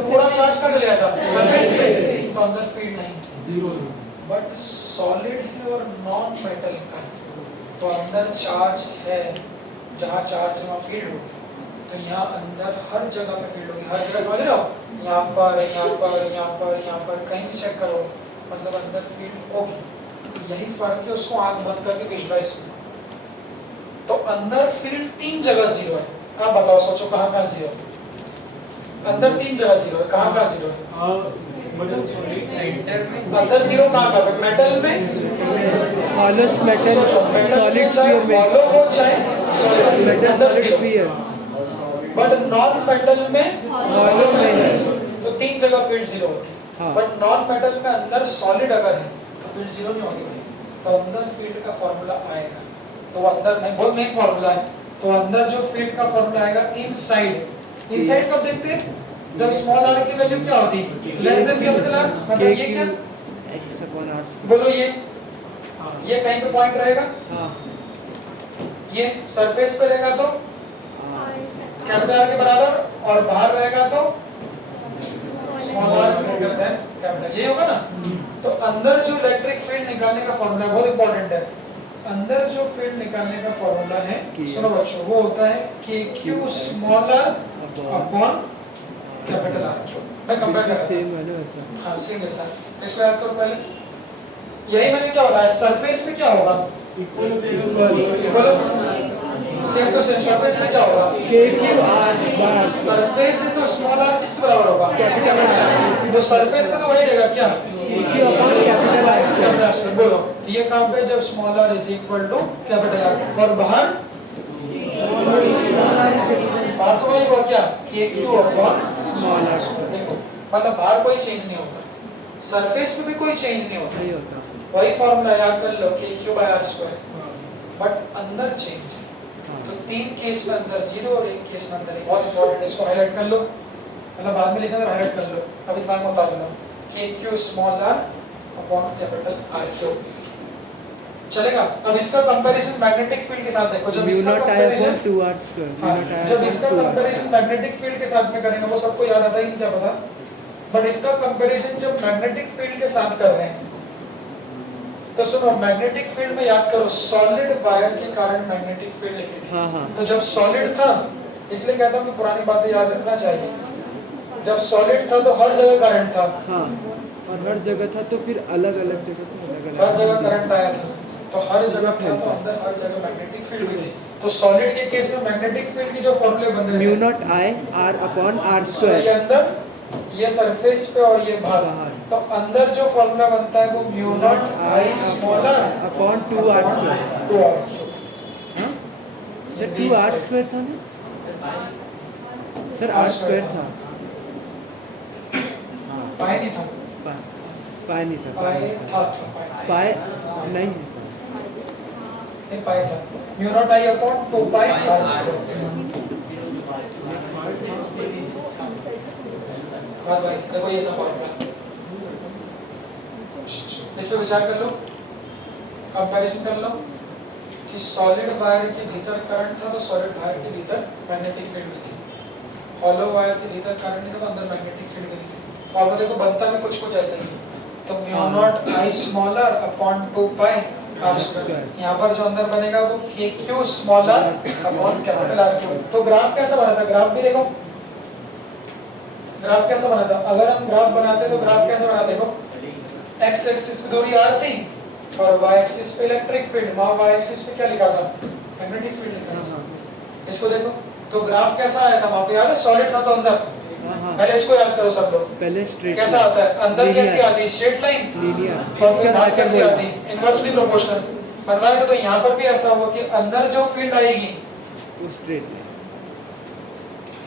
पूरा चार्ज कहाँ चले जाता? सरफेस पे, तो अंदर फील्ड नहीं, जीरो। बट सॉलिड है और नॉन मेटल का है, तो अंदर चार्ज है। जहाँ चार्ज है वहाँ फील्ड होगी। तो यहाँ अंदर हर जगह पे फील्ड होगी, हर जगह, समझ रहे हो? यहाँ पर, यहाँ पर, यहाँ पर, यहाँ पर, कहीं भी चेक करो, मतलब अंदर फील्ड होगी। तो यही फर्क है, उसको आँख बंद करके विजुअलाइज करो। तो अंदर फील्ड 3 जगह जीरो है। आप बताओ, सोचो कहाँ कहाँ जीरो? अंदर 3 जगह जीरो है। कहाँ कहाँ जीरो है? अंदर जीरो कहाँ कहाँ पे? मेटल में, हॉलो मेटल, सॉलिड स्फीयर में, हॉलो हो चाहे solid, metal solid sphere. But non metal में हॉलो में तो 3 जगह फील्ड जीरो होती है। हाँ। बट नॉन मेटल में अंदर सॉलिड अगर है तो फील्ड जीरो नहीं होगी भाई। तो अंदर फील्ड का फॉर्मूला आएगा, तो वो अंदर नहीं, बहुत मेन फॉर्मूला है। तो अंदर जो फील्ड का फॉर्मूला आएगा इनसाइड। इनसाइड कब देखते हैं? जब स्मॉल r की वैल्यू क्या होती है? Less than capital R। मतलब ये क्या? x/r। बोलो ये कहीं पे पॉइंट रहेगा। हाँ ये सरफेस पे रहेगा तो कैपिटल आर के बराबर और बाहर रहेगा तो small r greater than capital, ये होगा ना। तो अंदर जो इलेक्ट्रिक फील्ड निकालने का फॉर्मूला बहुत इंपॉर्टेंट है। अंदर जो फील्ड निकालने का फॉर्मूला है, सुनो बच्चों, वो होता है KQ small r upon capital R. मैं कंपेयर कर रहा हूं, सेम है ना वैसा। हां सेम है सर। इसको याद करो पहले, यही मैंने क्या बोला है, सरफेस पे क्या होगा, बोलो सेम टू सेम। सरफेस में क्या होगा, KQ R सरफेस है तो स्मॉल आर किसके बराबर होगा, कैपिटल आर। तो सरफेस का तो वही रहेगा क्या, KQ अपॉन कैपिटल आर स्क्वायर। बोलो ये कहां पे, जब small r is equal to capital R और बाहर बाहर तो वही होगा क्या, KQ अपॉन स्मॉल आर। देखो मतलब बाहर कोई चेंज नहीं होता, सरफेस में भी कोई चेंज नहीं होता, नहीं होता। वही फॉर्मूला याद कर लो KQ by R square, but अंदर चेंज। तो तीन केस में अंदर 0 और एक केस में अंदर 1, बहुत इंपॉर्टेंट, इसको हाईलाइट कर लो, मतलब बाद में लिखना है हाईलाइट कर लो, अभी दिमाग में उतार लो। KQ small r upon capital R cube चलेगा। अब इसका कंपैरिजन मैग्नेटिक फील्ड के साथ देखो, जब इसका कंपैरिजन 2r स्क्वायर, जब इसका कंपैरिजन मैग्नेटिक फील्ड के साथ में करेंगे, वो सबको याद आता है क्या पता, बट इसका कंपैरिजन जब मैग्नेटिक फील्ड के साथ कर रहे हैं तो सुनो, मैग्नेटिक फील्ड में याद करो सॉलिड वायर के कारण मैग्नेटिक फील्ड लिखी थी। हाँ हाँ। तो जब सॉलिड था, इसलिए कहता हूँ कि पुरानी बातें याद रखना चाहिए, जब सॉलिड था तो हर जगह करंट था, हाँ, और हर जगह था तो फिर अलग अलग जगह पे अलग हर अलग जगह करंट आया था, तो हर जगह था तो अंदर हर जगह मैग्नेटिक फील्ड भी थी। तो सॉलिड के केस में मैग्नेटिक फील्ड की जो फॉर्मूले बन रहे म्यू थे, not I R upon R ये स्क्वायर। अंदर, ये सरफेस पे और ये बाहर, तो अंदर जो फॉर्मूला बनता है वो mu naught I smaller upon 2r square. 2r हाँ सर, 2r स्क्वायर था ना सर, R स्क्वायर था। पाई नहीं था, पाए नहीं था, पाई था, पाए नहीं। नहीं पाई था, mu naught I upon 2 pi R square. देखो ये था फॉर्मूला, इस पे विचार कर लो, कंपैरिजन कर लो कि सॉलिड वायर के भीतर करंट था तो सॉलिड वायर के भीतर मैग्नेटिक फील्ड भी थी, हॉलो वायर के भीतर करंट नहीं था तो अंदर मैग्नेटिक फील्ड भी थी। फॉर्मूला देखो बनता में कुछ ऐसा ही, तो mu naught I smaller upon 2 pi R square. यहाँ पर जो अंदर बनेगा वो KQ smaller upon capital R cube. तो ग्राफ कैसा बना था, ग्राफ भी देखो, ग्राफ कैसा बना था, अगर हम ग्राफ बनाते तो ग्राफ कैसा बना, देखो x एक्सिस की दूरी r थी और y एक्सिस पे इलेक्ट्रिक फील्ड, वहां y एक्सिस पे क्या लिखा था, मैग्नेटिक फील्ड लिखा था। इसको देखो तो ग्राफ कैसा आया था, वहां पे याद है सॉलिड था तो अंदर, पहले इसको याद करो सब लोग, पहले स्ट्रेट कैसा आता है, अंदर कैसी आती है, स्ट्रेट लाइन, लीनियर, और फिर बाहर कैसी आती है, इनवर्सली प्रोपोर्शनल। बनवाएगा तो यहाँ पर भी ऐसा होगा कि अंदर जो फील्ड आएगी, वो स्ट्रेट,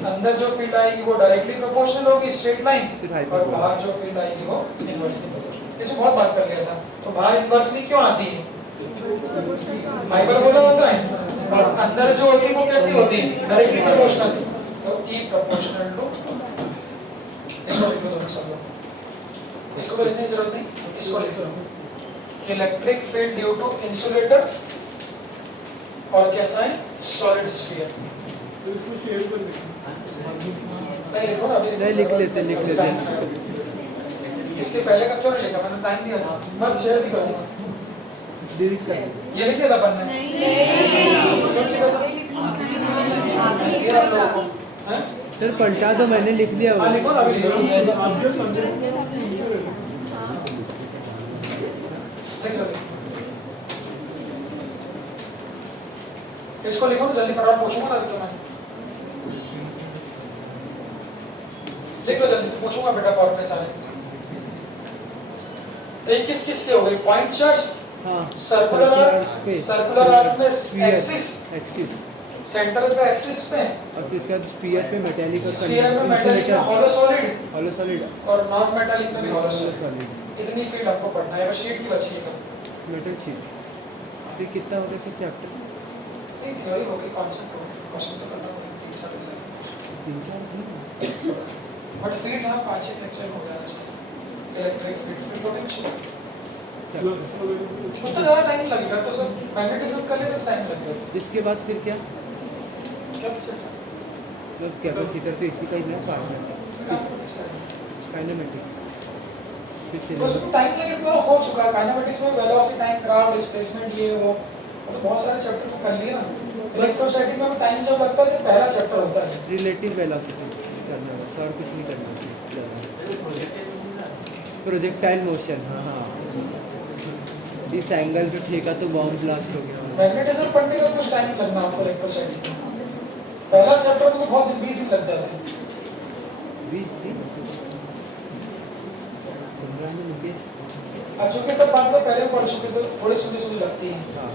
अंदर जो फील्ड आएगी वो डायरेक्टली प्रोपोर्शनल होगी, स्ट्रेट लाइन, फिर और हाइपरबोला। बाहर जो फील्ड आएगी वो इनवर्सली प्रोपोर्शनल। इसमें बहुत बात कर लिया था, तो बाहर इनवर्सली क्यों आती है, हाइपरबोला होता है, और अंदर जो होती है वो कैसी होती है, डायरेक्टली प्रोपोर्शनल, तो E प्रोपोर्शनल टू, इसको लिख लो दोनों सब लोग, इसको तो लिखने की जरूरत नहीं, इसको लिख लो, electric field due to insulator और कैसा है, सॉलिड स्फीयर। तो इसको शेयर कर दें। नहीं लिखो ना, अभी नहीं लिख लेते, लिख लेते। इसके पहले का क्यों नहीं लिखा, मैंने टाइम दिया था, मत शेयर भी कर दूंगा, डिलीट कर। ये लिख दिया था अपन ने, क्यों लिखा था, ये आप लोगों को, हैं? सर पलटा दो, मैंने लिख दिया हाँ वो। लिखो ना, अभी लिखो, आप जो समझे लिख लो, इसको लिखो ना जल्दी, फटाफट पूछूंगा ना अभी तो मैं, लिख लो जल्दी से, पूछूंगा बेटा फॉर्मूले सारे। तो ये किस किस के हो गए, पॉइंट चार्ज, हाँ, सर्कुलर आर्क में एक्सिस, एक्सिस, सेंटर पे एक्सिस पे, और फिर इसका स्फीयर पे मेटालिक और स्फीयर में मेटालिक में हॉलो सॉलिड, हॉलो सॉलिड, और नॉन मेटालिक में भी हॉलो सॉलिड। सॉलिड, इतनी फील्ड हमको पढ़ना है, बस शीट की बची है, मेटल शीट। फिर कितना हो गया सर चैप्टर? नहीं थ्योरी हो गई, कॉन्सेप्ट हो गया, क्वेश्चन तो करना पड़ेगा 3-4 दिन, 3-4 दिन। बट फील्ड हाँ 5-6 लेक्चर हो जाना चाहिए, electric field, field potential flux वगैरह उसको ज़्यादा टाइम लगेगा, तो सर मैग्नेटिज्म कर ले तो टाइम लगेगा। इसके बाद फिर क्या क्या किस मतलब कैपेसिटर तो इसी का ही है पार्ट में काइनेमेटिक्स फिर उसमें टाइम लगे तो हो चुका है। काइनेमेटिक्स में वेलोसिटी, टाइम, ग्राफ, डिस्प्लेसमेंट, ये वो तो बहुत सारे चैप्टर को कर लिए ना। इलेक्ट्रोस्टैटिक में टाइम जब लगता है जब पहला चैप्टर होता है। रिलेटिव वेलोसिटी करना बस और कुछ नहीं करना। प्रोजेक्टाइल मोशन, हाँ इस एंगल पे फेंका तो बॉम्ब ब्लास्ट हो गया। मैग्नेटिज्म पढ़ने का कुछ टाइम लगना आपको इलेक्ट्रोस्टैटिक में। पहला चैप्टर तो बहुत दिन 20 दिन लग जाते हैं। 20 दिन अब चूंकि सब बात तो पहले पढ़ चुके तो थोड़ी सुनी लगती है। हाँ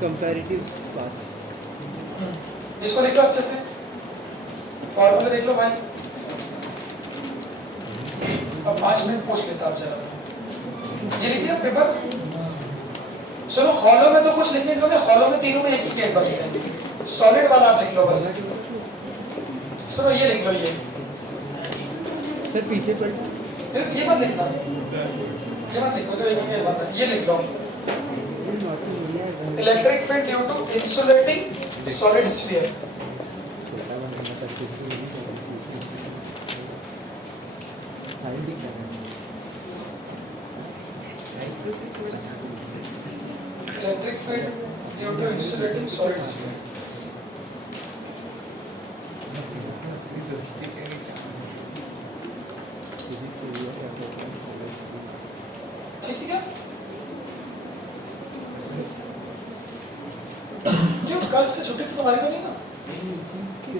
कंपैरेटिव बात। इसको लिख लो अच्छे से, फॉर्मूला देख लो भाई। अब 5 मिनट पूछ लेता आप जरा, ये लिख लिया पेपर। चलो हॉलो में तो कुछ लिखने के लिए, हॉलो में तीनों में एक ही केस बाकी है। सॉलिड वाला आप लिख लो बस। चलो ये लिख लो, ये सर पीछे पढ़ ये मत लिखना, ये मत लिखो तो एक ही केस बनता है। ये लिख लो, electric field due to insulating solid sphere. Electric field due to insulating solid sphere. ठीक है, जो कल से छुट्टी तो तुम्हारी तो नहीं ना?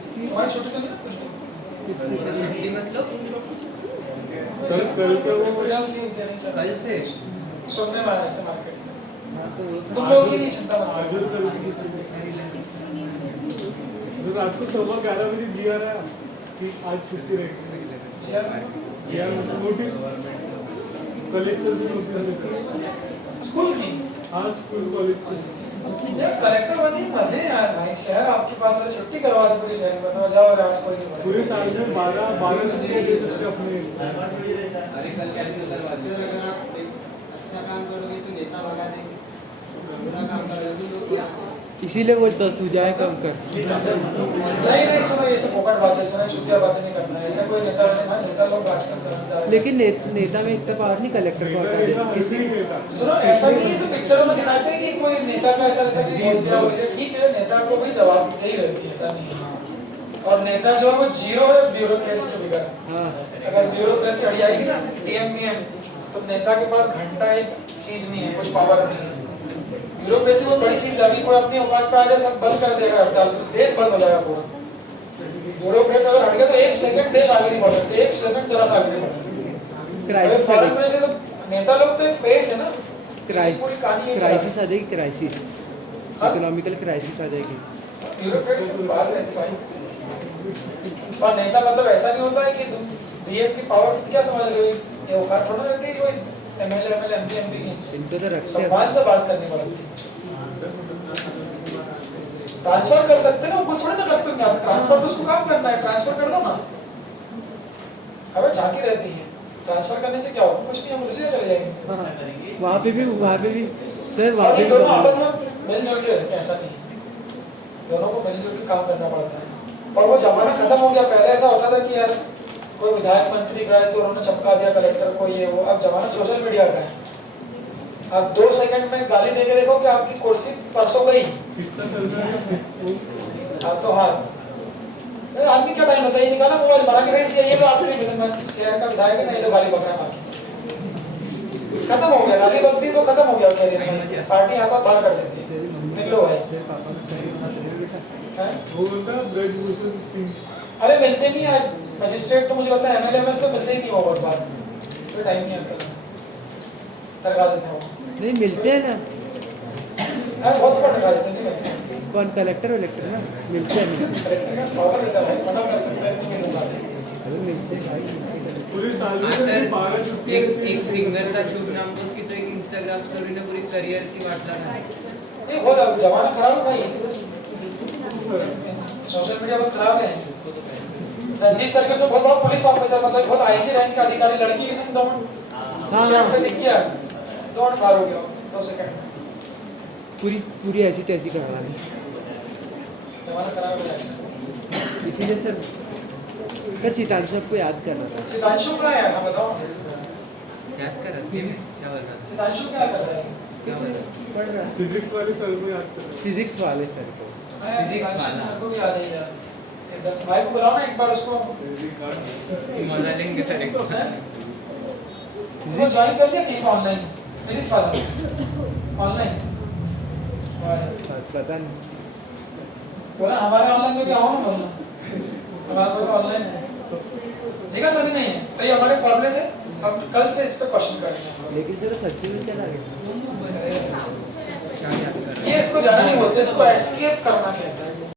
तुम्हारी छुट्टी तो नहीं ना कुछ छुट्टी मतलब सर कल का वो कल से सुनने में आया ऐसे मार्केट में। तुम लोग ही नहीं चिंता मत आज करो। और कल की तो रात को 11:15 बजे जी आ रहा है कि आज छुट्टी रहेगी। जी आर नोटिस कलेक्टर से नोटिस स्कूल की हाँ स्कूल कॉलेज की यार कलेक्टर बनी मजे हैं यार भाई। शहर आपके पास है, छुट्टी करवा दे पूरे शहर में, तो जाओ आज कोई नहीं पूरे साल में 12 छुट्टियां दे सकते अपने। अरे कल क्या दिन करवा अच्छा काम करोगे तो नेता भगा देंगे, बुरा काम करोगे तो इसीलिए बोलता सुझाए कम कर। नहीं सुनो, ये सब फोकट बातें सुनो, छुट्टियां बातें नहीं करना है। ऐसा कोई नेता नहीं, नेता लोग आजकल चलता है। लेकिन नेता में इतना पावर नहीं कलेक्टर को हटा दे किसी। सुनो ऐसा नहीं है, सिर्फ पिक्चरों में दिखाते हैं कि कोई नेता का ऐसा रहता है कि बोल दिया हो गया, ठीक है नेता को भी जवाबदेही रहती है, ऐसा नहीं है। और नेता जो है वो जीरो है ब्यूरोक्रेसी के बिगड़। हाँ अगर ब्यूरोक्रेसी हट जाएगी ना डीएमपीएम, तो नेता के पास घंटा एक चीज नहीं है, कुछ पावर नहीं है। ब्यूरोक्रेसी वो बड़ी चीज है, अभी कोई अपनी औकात पे आ जाए सब बंद कर देगा हड़ताल, देश बंद हो जाएगा पूरा। ब्यूरोक्रेसी अगर हट गया तो 1 सेकंड देश आगे नहीं बढ़ सकते, 1 सेकंड जरा सा आगे नहीं बढ़ सकते। क्राइसिस आ फॉरेन में जाएगी, से नेता लोग तो फेस है ना, पूरी कहानी है। क्राइसिस आ जाएगी, क्राइसिस इकोनॉमिकल क्राइसिस आ जाएगी। ब्यूरोक्रेसी से बाहर रहती भाई। और नेता मतलब ऐसा नहीं होता है कि तुम डीएम की पावर क्या समझ रहे हो, ये औकात थोड़ा रहती है कोई एमएलए एमपी की। इनको तो रखते सम्मान से बात करनी पड़ती है। ट्रांसफर कर सकते ना, कुछ थोड़ी ना कर सकते आप। ट्रांसफर तो उसको काम करना है, ट्रांसफर कर दो ना। हमें झांकी रहती है, ट्रांसफर करने से क्या होगा, कुछ नहीं, हम दूसरी जगह चले जाएंगे। वहाँ पे भी सर वहाँ और पे ये दोनों आपस में मिलजुल के रहते हैं, ऐसा नहीं है। दोनों को मिलजुल के काम करना पड़ता है। और वो जमाना खत्म हो गया। पहले ऐसा होता था कि यार कोई विधायक मंत्री गए तो उन्होंने चमका दिया कलेक्टर को, ये वो। अब जमाना सोशल मीडिया का है। आप 2 सेकंड में गाली देके देखो कि आपकी कुर्सी परसों गई। किसका चल रहा है आप तो हाँ आदमी क्या टाइम होता है, ये निकाला मोबाइल बना के भेज दिया, ये तो आपके शहर का विधायक है ना, ये तो गाली बक रहा है। खत्म हो गया, गाली बकती तो खत्म हो गया करियर। पार्टी हाथों बाहर कर देती है, निकलो भाई। वो बोलता ब्रजभूषण सिंह, अरे मिलते नहीं यार मजिस्ट्रेट, तो मुझे लगता है एमएलए में तो मिलते ही नहीं हो बहुत बार, कोई टाइम नहीं आता, लगा देते हैं वो। नहीं मिलते हैं ना, अरे बहुत बार लगा देते हैं, नहीं मिलते। कौन कलेक्टर वलेक्टर ना मिलते हैं कलेक्टर का पावर देता है, मना कर सकता है नहीं मिलता। अरे मिलते हैं भाई। पूरे साल में सर, सिर्फ 12 छुट्टियां एक सिंगर था शुभ नाम था उसकी, तो एक इंस्टाग्राम स्टोरी ने पूरी करियर की वाट लगा। नहीं वो जमाना खराब है भाई, सोशल मीडिया बहुत खराब है। रणजीत सर्कस में बहुत बड़ा पुलिस ऑफिसर, मतलब बहुत आईजी रैंक का अधिकारी, लड़की की संग दौड़ हाँ आपने दिख गया। दोनों बार हो गया 2 सेकंड में पूरी पूरी ऐसी तैसी करवा दी हमारा करा हुआ है। इसीलिए सर शीतांशु आपको याद करना था। सिद्धांशु क्या है आप बताओ याद कर रहा था क्या बोल रहा था सिद्धांशु क्या कर रहा है क्या बोल रहा था पढ़ रहा फिजिक्स वाले सर को याद करो। फिजिक्स वाले सर को। फिजिक्स वाला को भी याद है यार इधर से भाई को बुलाओ ना एक बार उसको मजा लेंगे सर एक वो ज्वाइन कर लिया कहीं ऑनलाइन फिजिक्स वाला ऑनलाइन पता नहीं। बोला हमारे ऑनलाइन में भी आओ ना बोलना हमारा तो ऑनलाइन है देखा सभी नहीं है तो ये हमारे फॉर्मूले थे अब कल से इस पे क्वेश्चन करेंगे लेकिन सर सच्ची में क्या लगे ये इसको जाना नहीं बोलते इसको एस्केप करना कहते हैं